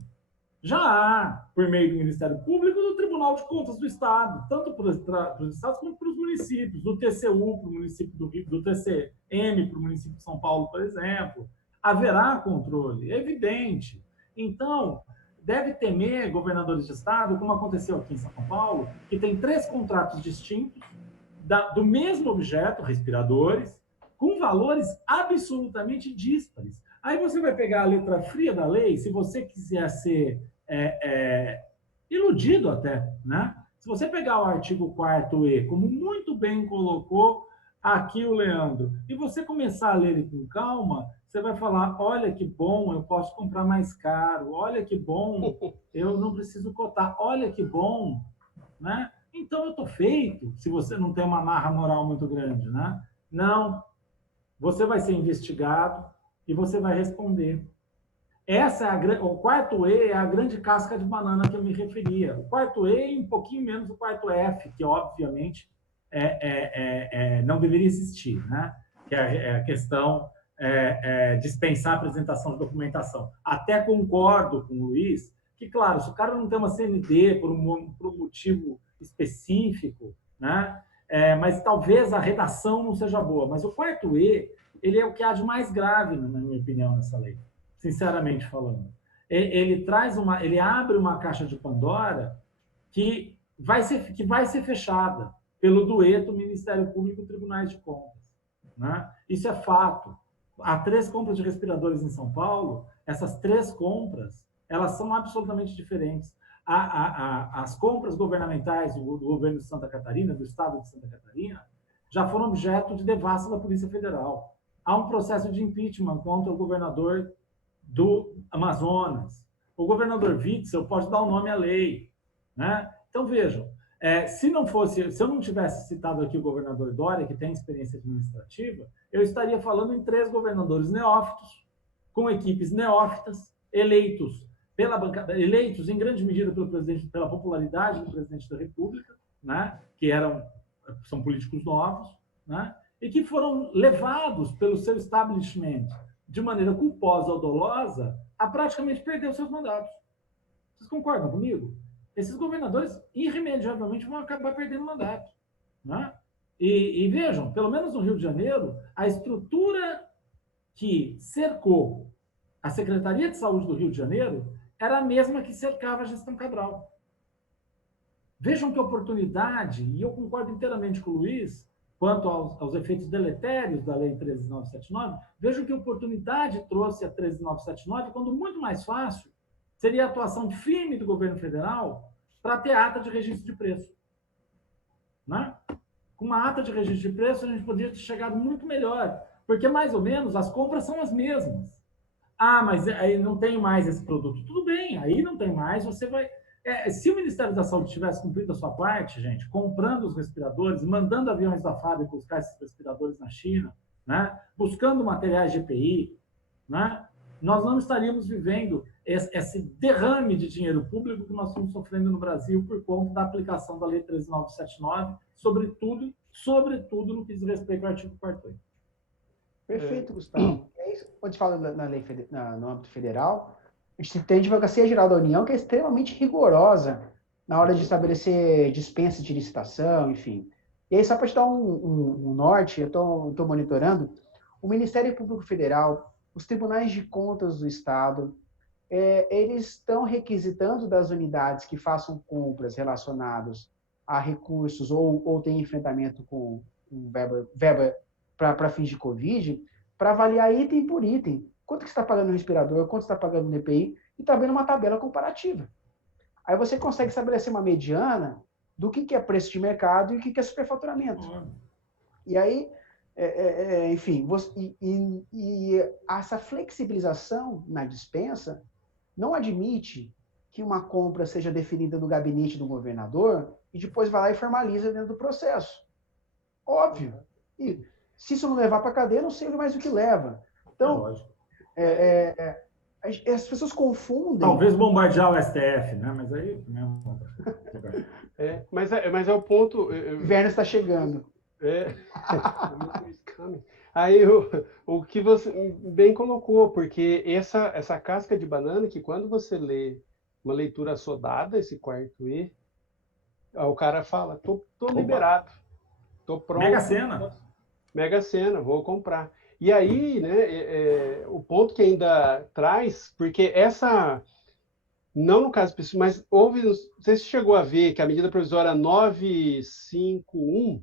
Já há, por meio do Ministério Público e do Tribunal de Contas do Estado, tanto para os estados como para os municípios, do TCU para o município do Rio, do TCM para o município de São Paulo, por exemplo. Haverá controle, é evidente. Então, deve temer governadores de estado, como aconteceu aqui em São Paulo, que tem 3 contratos distintos do mesmo objeto, respiradores, com valores absolutamente díspares. Aí você vai pegar a letra fria da lei, se você quiser ser iludido até, né? Se você pegar o artigo 4º E, como muito bem colocou aqui o Leandro, e você começar a ler ele com calma, você vai falar, olha que bom, eu posso comprar mais caro, olha que bom, eu não preciso cotar, olha que bom, né? Então eu estou feito, se você não tem uma marra moral muito grande, né? Não, você vai ser investigado e você vai responder. Essa é o 4º E é a grande casca de banana que eu me referia. O 4º E e um pouquinho menos o 4º F, que obviamente não deveria existir, né? Que é a questão dispensar a apresentação de documentação. Até concordo com o Luiz que, claro, se o cara não tem uma CND por um motivo específico, né? Mas talvez a redação não seja boa. Mas o 4º E, ele é o que há de mais grave, na minha opinião, nessa lei, sinceramente falando. Ele abre uma caixa de Pandora que vai ser fechada pelo dueto Ministério Público e Tribunais de Contas, né? Isso é fato. Há 3 compras de respiradores em São Paulo. Essas 3 compras, elas são absolutamente diferentes. As compras governamentais do governo de Santa Catarina, do estado de Santa Catarina, já foram objeto de devassa da Polícia Federal. há um processo de impeachment contra o governador do Amazonas. O governador Witzel pode dar o nome à lei, né? Então, vejam, se eu não tivesse citado aqui o governador Dória, que tem experiência administrativa, eu estaria falando em 3 governadores neófitos, com equipes neófitas, eleitos pela bancada, eleitos em grande medida pelo presidente, pela popularidade do presidente da República, né? Que são políticos novos, né? E que foram levados pelo seu establishment de maneira culposa ou dolosa a praticamente perder os seus mandatos. Vocês concordam comigo? Esses governadores irremediavelmente vão acabar perdendo mandato, né? E vejam, pelo menos no Rio de Janeiro, a estrutura que cercou a Secretaria de Saúde do Rio de Janeiro era a mesma que cercava a gestão Cabral. Vejam que oportunidade, e eu concordo inteiramente com o Luiz, quanto aos efeitos deletérios da Lei 13.979, vejam que oportunidade trouxe a 13.979, quando muito mais fácil seria a atuação firme do governo federal para ter ata de registro de preço. Né? Com uma ata de registro de preço, a gente poderia ter chegado muito melhor, porque mais ou menos as compras são as mesmas. Ah, mas aí não tem mais esse produto. Tudo bem, aí não tem mais, você vai... se o Ministério da Saúde tivesse cumprido a sua parte, gente, comprando os respiradores, mandando aviões da fábrica buscar esses respiradores na China, né? Buscando materiais de EPI, né? Nós não estaríamos vivendo esse derrame de dinheiro público que nós estamos sofrendo no Brasil por conta da aplicação da Lei 13.979, sobretudo no que diz respeito ao artigo 4º. Perfeito, Gustavo. Quando se fala na lei, no âmbito federal, a gente tem a Advocacia Geral da União, que é extremamente rigorosa na hora de estabelecer dispensa de licitação, enfim. E aí, só para te dar um norte, eu estou monitorando, o Ministério Público Federal, os tribunais de contas do Estado, eles estão requisitando das unidades que façam compras relacionadas a recursos ou têm enfrentamento com verba para fins de Covid, para avaliar item por item. Quanto que você está pagando no respirador, quanto você está pagando no EPI, e está vendo uma tabela comparativa. Aí você consegue estabelecer uma mediana do que é preço de mercado e o que é superfaturamento. E aí, enfim, essa flexibilização na dispensa não admite que uma compra seja definida no gabinete do governador e depois vai lá e formaliza dentro do processo. Óbvio. E se isso não levar para a cadeia, não sei mais o que leva. Então, as pessoas confundem... Talvez bombardear o STF, né? Mas aí... Mas é o ponto... O inverno está chegando. Aí o que você bem colocou, porque essa casca de banana, que quando você lê uma leitura assodada, esse quarto E, o cara fala, tô liberado, tô pronto. Mega Sena, vou comprar. E aí, né, o ponto que ainda traz, porque não no caso específico, mas houve, não sei se chegou a ver que a medida provisória 951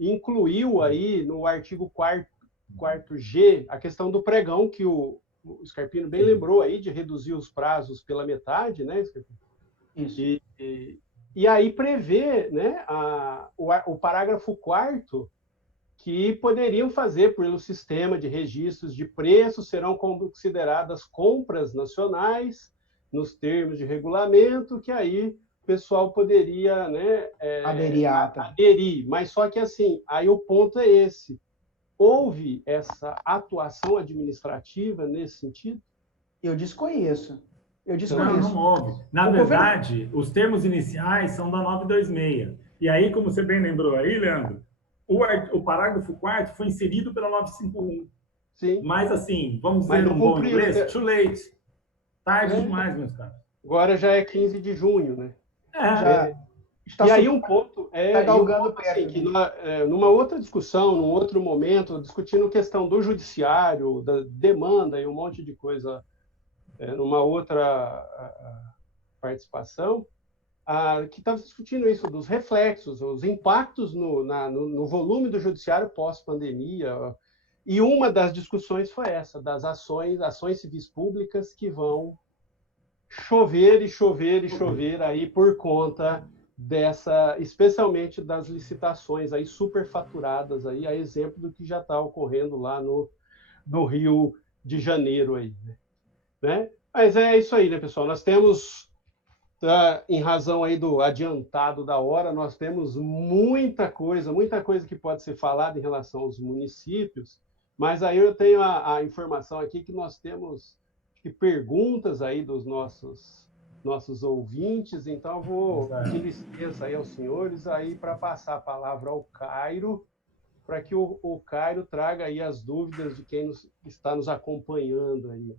incluiu aí no artigo 4º a questão do pregão, que o Scarpino bem lembrou aí, de reduzir os prazos pela metade, né, Scarpino? Isso. E aí prevê, né, o parágrafo 4º, que poderiam fazer pelo sistema de registros de preços, serão consideradas compras nacionais, nos termos de regulamento, que aí o pessoal poderia, né, aderir. Mas só que assim, aí o ponto é esse. Houve essa atuação administrativa nesse sentido? Eu desconheço. Não houve. Na verdade, os termos iniciais são da 926. E aí, como você bem lembrou aí, Leandro, o parágrafo 4º foi inserido pela 951. Sim. Mas, assim, vamos dizer um bom inglês, too late. Tarde demais, meus caras. Agora já é 15 de junho, né? E aí um ponto... Está galgando assim, que numa outra discussão, num outro momento, discutindo a questão do judiciário, da demanda e um monte de coisa, numa outra participação, que estava discutindo isso, dos reflexos, os impactos no volume do judiciário pós-pandemia. E uma das discussões foi essa, das ações civis públicas que vão chover aí por conta especialmente das licitações aí superfaturadas, aí, a exemplo do que já está ocorrendo lá do Rio de Janeiro aí, né? Mas é isso aí, né, pessoal? Nós temos, em razão aí do adiantado da hora, nós temos muita coisa que pode ser falada em relação aos municípios, mas aí eu tenho a informação aqui que nós temos perguntas aí dos nossos ouvintes, então eu vou pedir licença aí aos senhores aí para passar a palavra ao Cairo, para que o Cairo traga aí as dúvidas de quem está nos acompanhando aí.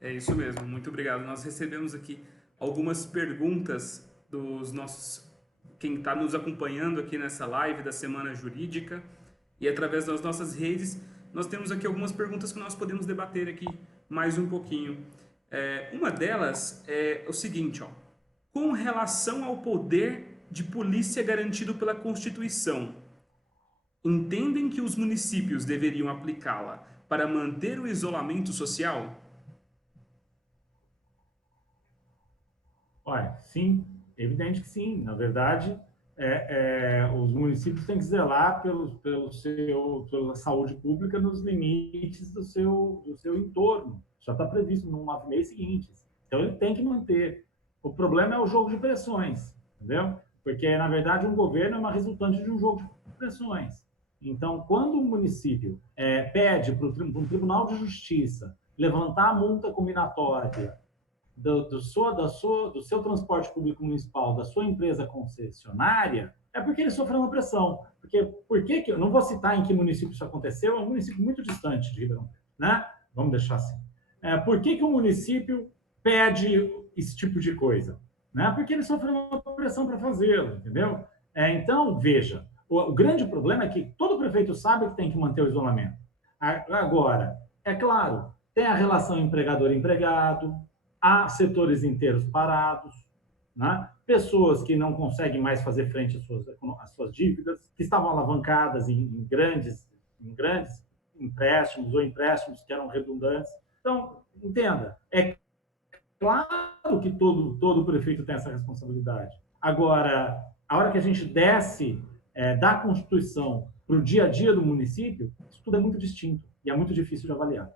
É isso mesmo, muito obrigado. Nós recebemos aqui algumas perguntas dos nossos, quem está nos acompanhando aqui nessa live da Semana Jurídica, e através das nossas redes, nós temos aqui algumas perguntas que nós podemos debater aqui mais um pouquinho. Uma delas é o seguinte, ó, com relação ao poder de polícia garantido pela Constituição, entendem que os municípios deveriam aplicá-la para manter o isolamento social? Olha, sim, evidente que sim. Na verdade, os municípios têm que zelar pela saúde pública nos limites do seu entorno. Já está previsto no 9 seguintes. Então, ele tem que manter. O problema é o jogo de pressões, entendeu? Porque, na verdade, um governo é uma resultante de um jogo de pressões. Então, quando o município pede para um Tribunal de Justiça levantar a multa combinatória do seu transporte público municipal, da sua empresa concessionária, é porque ele sofreu uma pressão. Por que eu não vou citar em que município isso aconteceu, é um município muito distante de Ribeirão Preto, né? Vamos deixar assim. Por que o município pede esse tipo de coisa? Né? Porque ele sofreu uma pressão para fazê-lo, entendeu? Então, veja, o grande problema é que todo prefeito sabe que tem que manter o isolamento. Agora, é claro, tem a relação empregador-empregado, há setores inteiros parados, né? Pessoas que não conseguem mais fazer frente às suas dívidas, que estavam alavancadas em grandes empréstimos ou empréstimos que eram redundantes. Então, entenda, é claro que todo prefeito tem essa responsabilidade. Agora, a hora que a gente desce da Constituição para o dia a dia do município, isso tudo é muito distinto e é muito difícil de avaliar.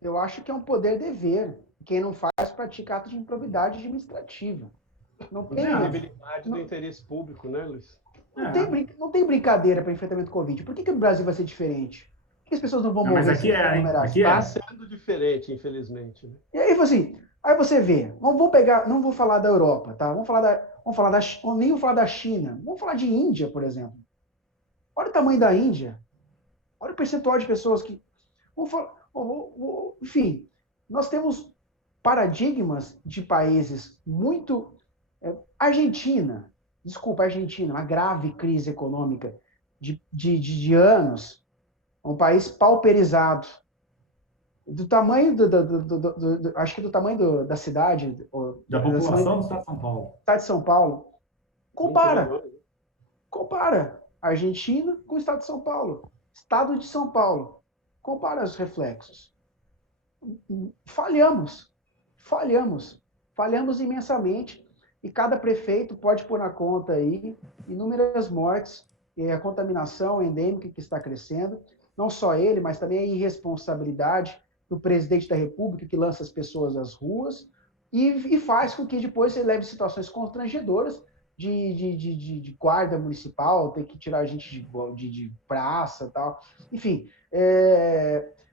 Eu acho que é um poder-dever. Quem não faz pratica ato de improbidade administrativa. Não tem Previsibilidade do interesse público, né, Luiz? Não tem brincadeira para enfrentamento do Covid. Por que o Brasil vai ser diferente? Por que as pessoas não vão morrer? Mas aqui está sendo diferente, infelizmente. E aí, assim, aí você vê, não vou falar da Europa, tá? Nem vou falar da China. Vamos falar de Índia, por exemplo. Olha o tamanho da Índia. Olha o percentual de pessoas que... Enfim, nós temos paradigmas de países muito... Argentina, uma grave crise econômica de anos, um país pauperizado, do tamanho acho que do tamanho da cidade, da população do estado de São Paulo. Estado de São Paulo. Compara Argentina com o estado de São Paulo. Estado de São Paulo. Compara os reflexos. Falhamos imensamente, e cada prefeito pode pôr na conta aí inúmeras mortes, a contaminação endêmica que está crescendo, não só ele, mas também a irresponsabilidade do presidente da República, que lança as pessoas às ruas e faz com que depois você leve situações constrangedoras de guarda municipal, ter que tirar a gente de praça e tal. Enfim,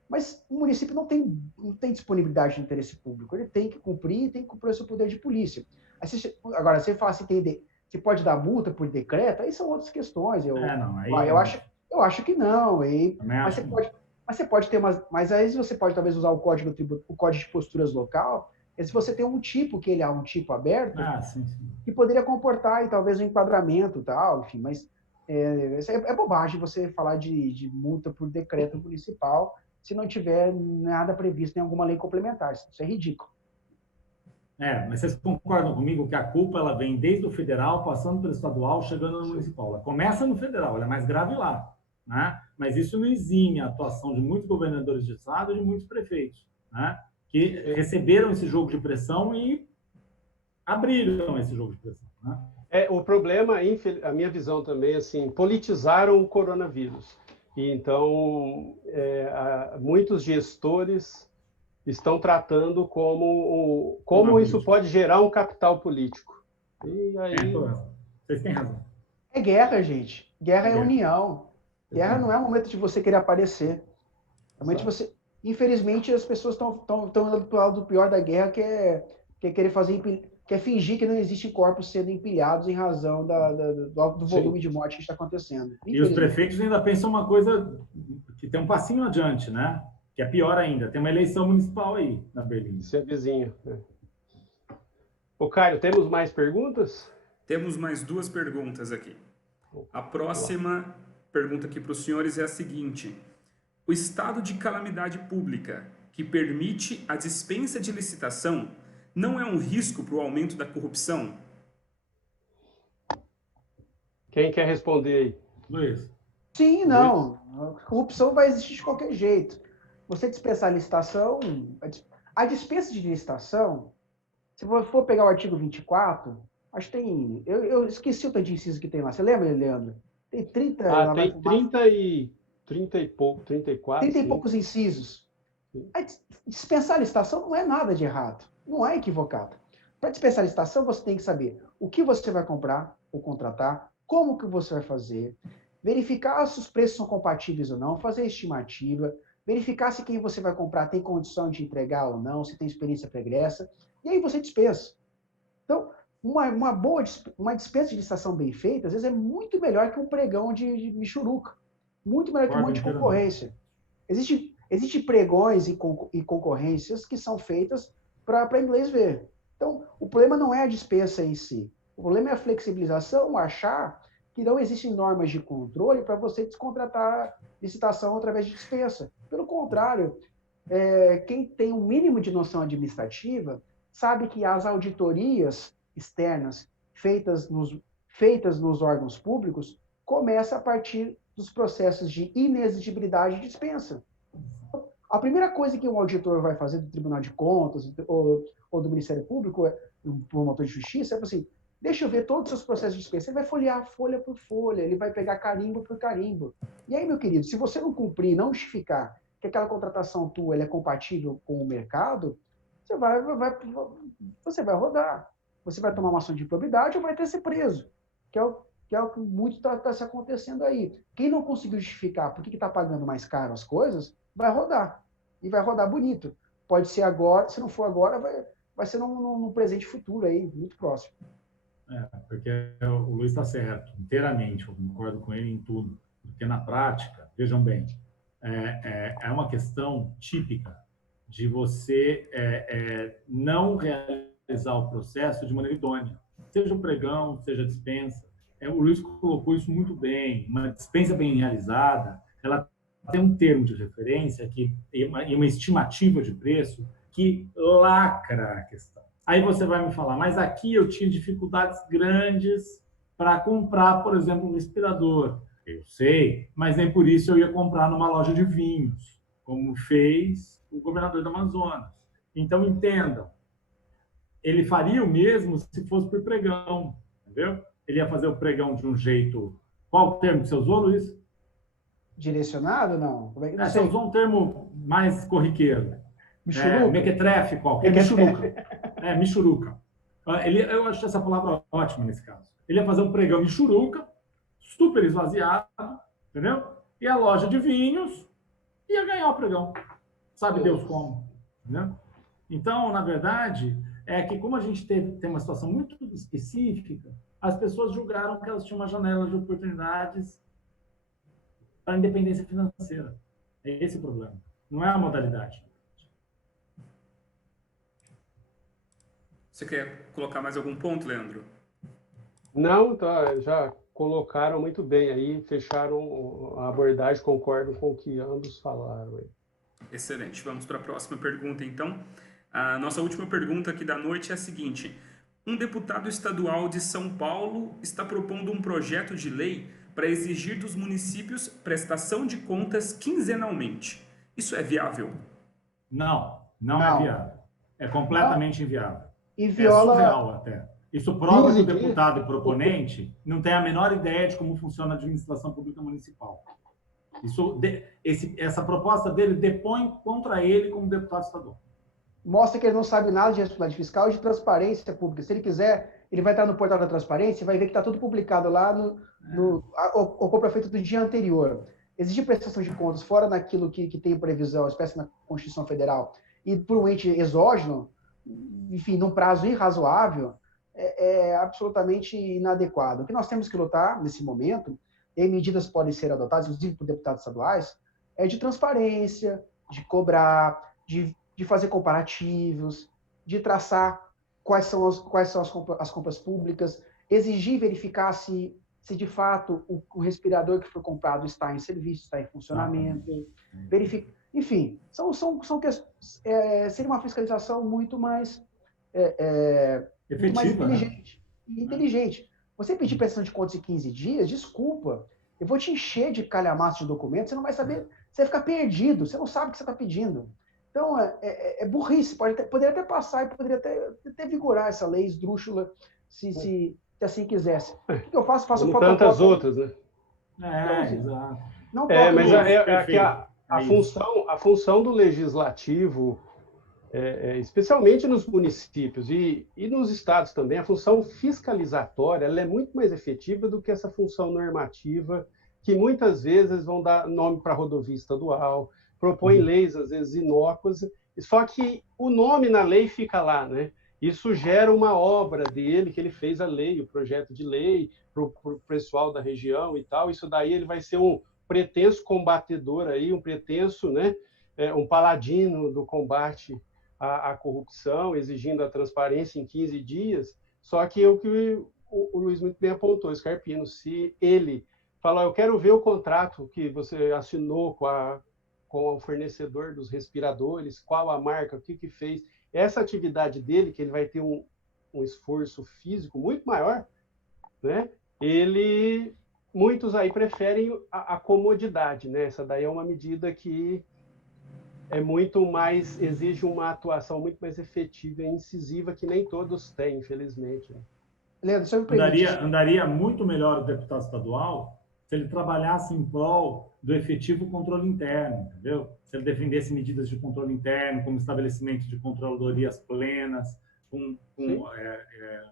mas o município não tem disponibilidade de interesse público, ele tem que cumprir o seu poder de polícia. Agora, você fala assim, você pode dar multa por decreto, aí são outras questões. Eu acho que não. Mas você pode ter mas aí você pode talvez usar o código de posturas local, se você tem um tipo, que ele é um tipo aberto, que poderia comportar e talvez um enquadramento e tal, enfim, mas é bobagem você falar de multa por decreto municipal se não tiver nada previsto em alguma lei complementar. Isso é ridículo. Mas vocês concordam comigo que a culpa ela vem desde o federal, passando pelo estadual, chegando no municipal. Ela começa no federal, ela é mais grave lá, né? Mas isso não exime a atuação de muitos governadores de estado e de muitos prefeitos, né? Que receberam esse jogo de pressão e abriram esse jogo de pressão, né? O problema, a minha visão também, assim, politizaram o coronavírus. E então, muitos gestores estão tratando como isso pode gerar um capital político. E aí... Vocês têm razão. É guerra, gente. Guerra é união. Guerra não é o momento de você querer aparecer. É o momento de você... Infelizmente, as pessoas estão indo para o lado do pior da guerra, que é querer fazer... Quer fingir que não existem corpos sendo empilhados em razão do volume de morte que está acontecendo. E os prefeitos ainda pensam uma coisa que tem um passinho adiante, né? Que é pior ainda. Tem uma eleição municipal aí na Berlim. Isso é vizinho. Ô, Caio, temos mais perguntas? Temos mais 2 perguntas aqui. A próxima pergunta aqui para os senhores é a seguinte: o estado de calamidade pública que permite a dispensa de licitação não é um risco para o aumento da corrupção? Quem quer responder aí? Luiz. Sim, não. A corrupção vai existir de qualquer jeito. Você dispensar a licitação, a dispensa de licitação, se for pegar o artigo 24, acho que tem... Eu esqueci o tanto de inciso que tem lá. Você lembra, Leandro? Tem 30... tem 30 e pouco, 34. 30 e poucos incisos. Dispensar a licitação não é nada de errado. Não é equivocado. Para dispensar a licitação, você tem que saber o que você vai comprar ou contratar, como que você vai fazer, verificar se os preços são compatíveis ou não, fazer a estimativa, verificar se quem você vai comprar tem condição de entregar ou não, se tem experiência pregressa, e aí você dispensa. Então, uma dispensa de licitação bem feita, às vezes é muito melhor que um pregão de michuruca, muito melhor que um monte de concorrência. Existem pregões e concorrências que são feitas para inglês ver. Então, o problema não é a dispensa em si. O problema é a flexibilização, achar que não existem normas de controle para você descontratar licitação através de dispensa. Pelo contrário, quem tem um mínimo de noção administrativa sabe que as auditorias externas feitas nos órgãos públicos começam a partir dos processos de inexigibilidade e dispensa. A primeira coisa que um auditor vai fazer do Tribunal de Contas ou do Ministério Público, um promotor de justiça, é assim, deixa eu ver todos os seus processos de dispensa. Ele vai folhear folha por folha, ele vai pegar carimbo por carimbo. E aí, meu querido, se você não cumprir, não justificar que aquela contratação tua é compatível com o mercado, você vai rodar. Você vai tomar uma ação de improbidade ou vai ter ser preso, que é o que muito está se acontecendo aí. Quem não conseguiu justificar por que está pagando mais caro as coisas, vai rodar. E vai rodar bonito. Pode ser agora, se não for agora, vai ser num presente futuro aí, muito próximo. Porque o Luiz está certo, inteiramente, eu concordo com ele em tudo. Porque na prática, vejam bem, é uma questão típica de você não realizar o processo de maneira idônea. Seja o pregão, seja a dispensa. O Luiz colocou isso muito bem. Uma dispensa bem realizada, ela tem um termo de referência e uma estimativa de preço que lacra a questão. Aí você vai me falar, mas aqui eu tinha dificuldades grandes para comprar, por exemplo, um respirador. Eu sei, mas nem por isso eu ia comprar numa loja de vinhos, como fez o governador do Amazonas. Então, entendam, ele faria o mesmo se fosse por pregão, entendeu? Ele ia fazer o pregão de um jeito... Qual o termo que você usou, Luiz? Direcionado, não? Você usou um termo mais corriqueiro. Michuruca? Mequetrefe, qualquer. Michuruca. Michuruca. Eu acho essa palavra ótima nesse caso. Ele ia fazer um pregão michuruca, super esvaziado, entendeu? E a loja de vinhos ia ganhar o pregão. Sabe Deus como. Entendeu? Então, na verdade, é que como a gente tem uma situação muito específica, as pessoas julgaram que elas tinham uma janela de oportunidades para a independência financeira. É esse o problema. Não é a modalidade. Você quer colocar mais algum ponto, Leandro? Não, tá, já colocaram muito bem aí, fecharam a abordagem, concordo com o que ambos falaram aí. Excelente. Vamos para a próxima pergunta, então. A nossa última pergunta aqui da noite é a seguinte: um deputado estadual de São Paulo está propondo um projeto de lei para exigir dos municípios prestação de contas quinzenalmente. Isso é viável? Não é viável. É completamente inviável. E viola... É surreal até. Isso prova que o 15 dias? deputado e proponente não tem a menor ideia de como funciona a administração pública municipal. Essa proposta dele depõe contra ele como deputado estadual. Mostra que ele não sabe nada de responsabilidade fiscal e de transparência pública. Se ele quiser, ele vai estar no portal da transparência e vai ver que está tudo publicado lá o compra feita do dia anterior. Exigir prestação de contas fora daquilo que tem previsão, espécie na Constituição Federal, e por um ente exógeno, enfim, num prazo irrazoável, é absolutamente inadequado. O que nós temos que lutar nesse momento, e medidas podem ser adotadas, inclusive por deputados estaduais, é de transparência, de cobrar, de fazer comparativos, de traçar quais são as compras públicas, exigir e verificar se de fato o respirador que foi comprado está em serviço, está em funcionamento, verificar. Enfim, seria uma fiscalização muito mais efetiva, muito mais inteligente. Você pedir prestação de contas em 15 dias, desculpa, eu vou te encher de calhamaço de documentos, você não vai saber, você vai ficar perdido, você não sabe o que você está pedindo. Então, é burrice, poderia até passar e poderia até vigorar essa lei esdrúxula se assim quisesse. O que eu faço? Faço como tantas outras, né? Exato. Não mas isso. a função do legislativo, especialmente nos municípios e nos estados também, a função fiscalizatória ela é muito mais efetiva do que essa função normativa, que muitas vezes vão dar nome para rodovia estadual, propõem leis, às vezes, inócuas, só que o nome na lei fica lá, né? Isso gera uma obra dele, que ele fez a lei, o projeto de lei, para o pessoal da região e tal. Isso daí ele vai ser um pretenso combatedor, aí, um pretenso, né? Um paladino do combate à corrupção, exigindo a transparência em 15 dias. Só que o que o Luiz muito bem apontou, Scarpino, se ele falar, eu quero ver o contrato que você assinou com o fornecedor dos respiradores, qual a marca, o que fez. Essa atividade dele, que ele vai ter um esforço físico muito maior, né? Muitos aí preferem a comodidade, né? Essa daí é uma medida que é muito mais, exige uma atuação muito mais efetiva e incisiva, que nem todos têm, infelizmente. Leandro, se eu me permite... Andaria muito melhor o deputado estadual se ele trabalhasse em prol do efetivo controle interno, entendeu? Se ele defendesse medidas de controle interno, como estabelecimento de controladorias plenas,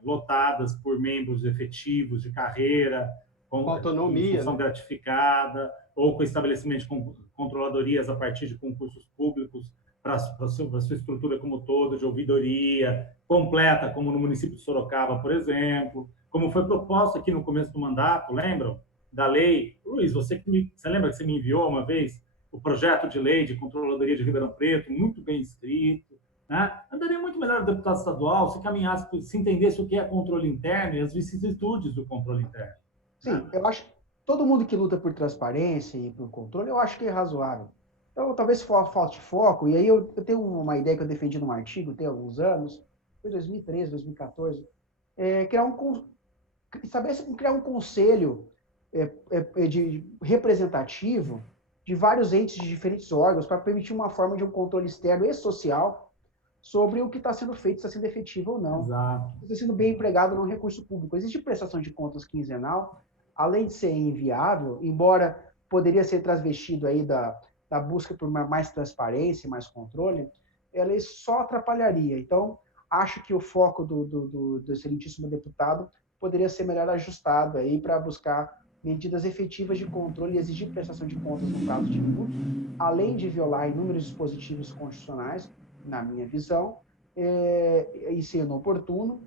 lotadas por membros efetivos de carreira, com autonomia, função gratificada, ou com estabelecimento de controladorias a partir de concursos públicos para a sua estrutura como todo, de ouvidoria completa, como no município de Sorocaba, por exemplo, como foi proposto aqui no começo do mandato, lembram? Da lei. Luiz, você lembra que você me enviou uma vez o projeto de lei de controladoria de Ribeirão Preto, muito bem escrito, né? Andaria muito melhor o deputado estadual se caminhasse, se entendesse o que é controle interno e as vicissitudes do controle interno. Sim, eu acho que todo mundo que luta por transparência e por controle, eu acho que é razoável. Então, talvez falte foco, e aí eu tenho uma ideia que eu defendi num artigo, tem alguns anos, foi 2013, 2014, criar um conselho representativo de vários entes de diferentes órgãos para permitir uma forma de um controle externo e social sobre o que está sendo feito, se está sendo efetivo ou não. Exato. Se está sendo bem empregado ou não recurso público. Existe prestação de contas quinzenal, além de ser inviável, embora poderia ser transvestido aí da busca por mais transparência, mais controle, ela só atrapalharia. Então, acho que o foco do excelentíssimo deputado poderia ser melhor ajustado aí para buscar medidas efetivas de controle e exigir prestação de contas no prazo de minutos, além de violar inúmeros dispositivos constitucionais, na minha visão, e sendo oportuno,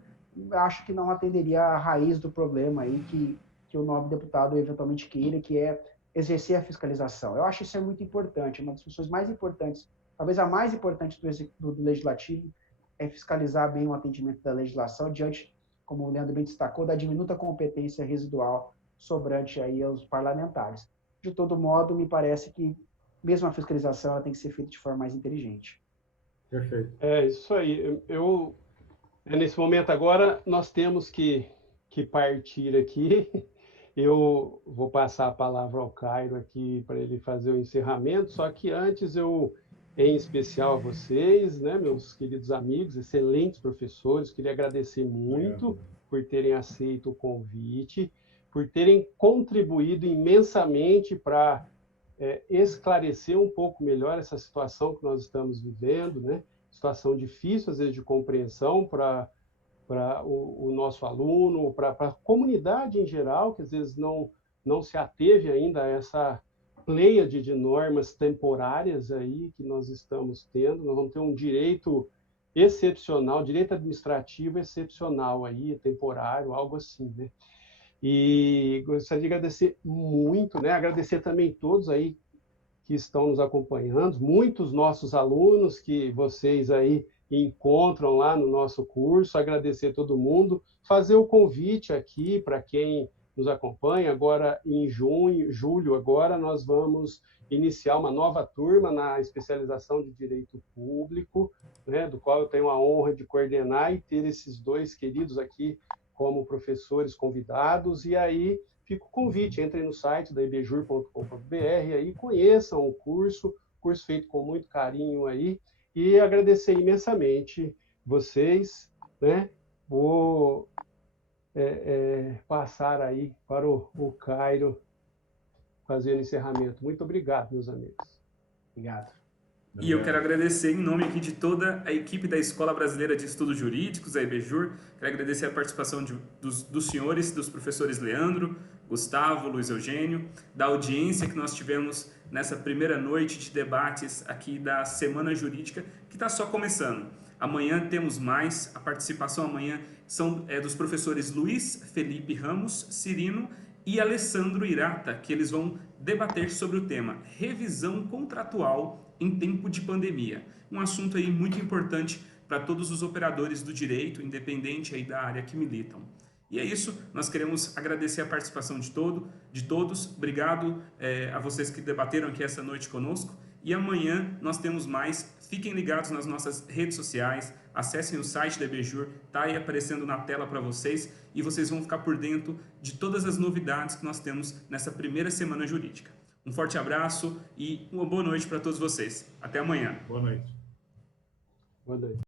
acho que não atenderia à raiz do problema aí que o nobre deputado eventualmente queira, que é exercer a fiscalização. Eu acho isso muito importante, uma das funções mais importantes, talvez a mais importante do legislativo, é fiscalizar bem o atendimento da legislação diante, como o Leandro bem destacou, da diminuta competência residual sobrante aí aos parlamentares. De todo modo, me parece que mesmo a fiscalização ela tem que ser feita de forma mais inteligente. Perfeito. É isso aí. Nesse momento agora, nós temos que partir aqui. Eu vou passar a palavra ao Cairo aqui para ele fazer o encerramento, só que antes em especial a vocês, né, meus queridos amigos, excelentes professores, queria agradecer muito por terem aceito o convite, por terem contribuído imensamente para esclarecer um pouco melhor essa situação que nós estamos vivendo, né? Situação difícil, às vezes, de compreensão para o nosso aluno, para a comunidade em geral, que às vezes não se ateve ainda a essa pleiade de normas temporárias aí que nós estamos tendo. Nós vamos ter um direito excepcional, direito administrativo excepcional aí, temporário, algo assim, né? E gostaria de agradecer muito, né? Agradecer também todos aí que estão nos acompanhando, muitos nossos alunos que vocês aí encontram lá no nosso curso, agradecer todo mundo, fazer o convite aqui para quem nos acompanha. Agora em julho, agora nós vamos iniciar uma nova turma na especialização de Direito Público, né, do qual eu tenho a honra de coordenar e ter esses dois queridos aqui como professores convidados. E aí fica o convite, entrem no site da ebjur.com.br, aí conheçam o curso feito com muito carinho aí, e agradecer imensamente vocês, né? Vou passar aí para o Cairo fazer o encerramento. Muito obrigado, meus amigos. Obrigado. E eu quero agradecer em nome aqui de toda a equipe da Escola Brasileira de Estudos Jurídicos, a EBJUR. Quero agradecer a participação dos senhores, dos professores Leandro, Gustavo, Luiz Eugênio, da audiência que nós tivemos nessa primeira noite de debates aqui da Semana Jurídica, que está só começando. Amanhã temos mais, a participação amanhã é dos professores Luiz Felipe Ramos, Cirino e Alessandro Irata, que eles vão debater sobre o tema revisão contratual em tempo de pandemia. Um assunto aí muito importante para todos os operadores do direito, independente aí da área que militam. E é isso, nós queremos agradecer a participação de todos. Obrigado a vocês que debateram aqui essa noite conosco. E amanhã nós temos mais. Fiquem ligados nas nossas redes sociais, acessem o site da EBJUR, está aí aparecendo na tela para vocês, e vocês vão ficar por dentro de todas as novidades que nós temos nessa primeira semana jurídica. Um forte abraço e uma boa noite para todos vocês. Até amanhã. Boa noite. Boa noite.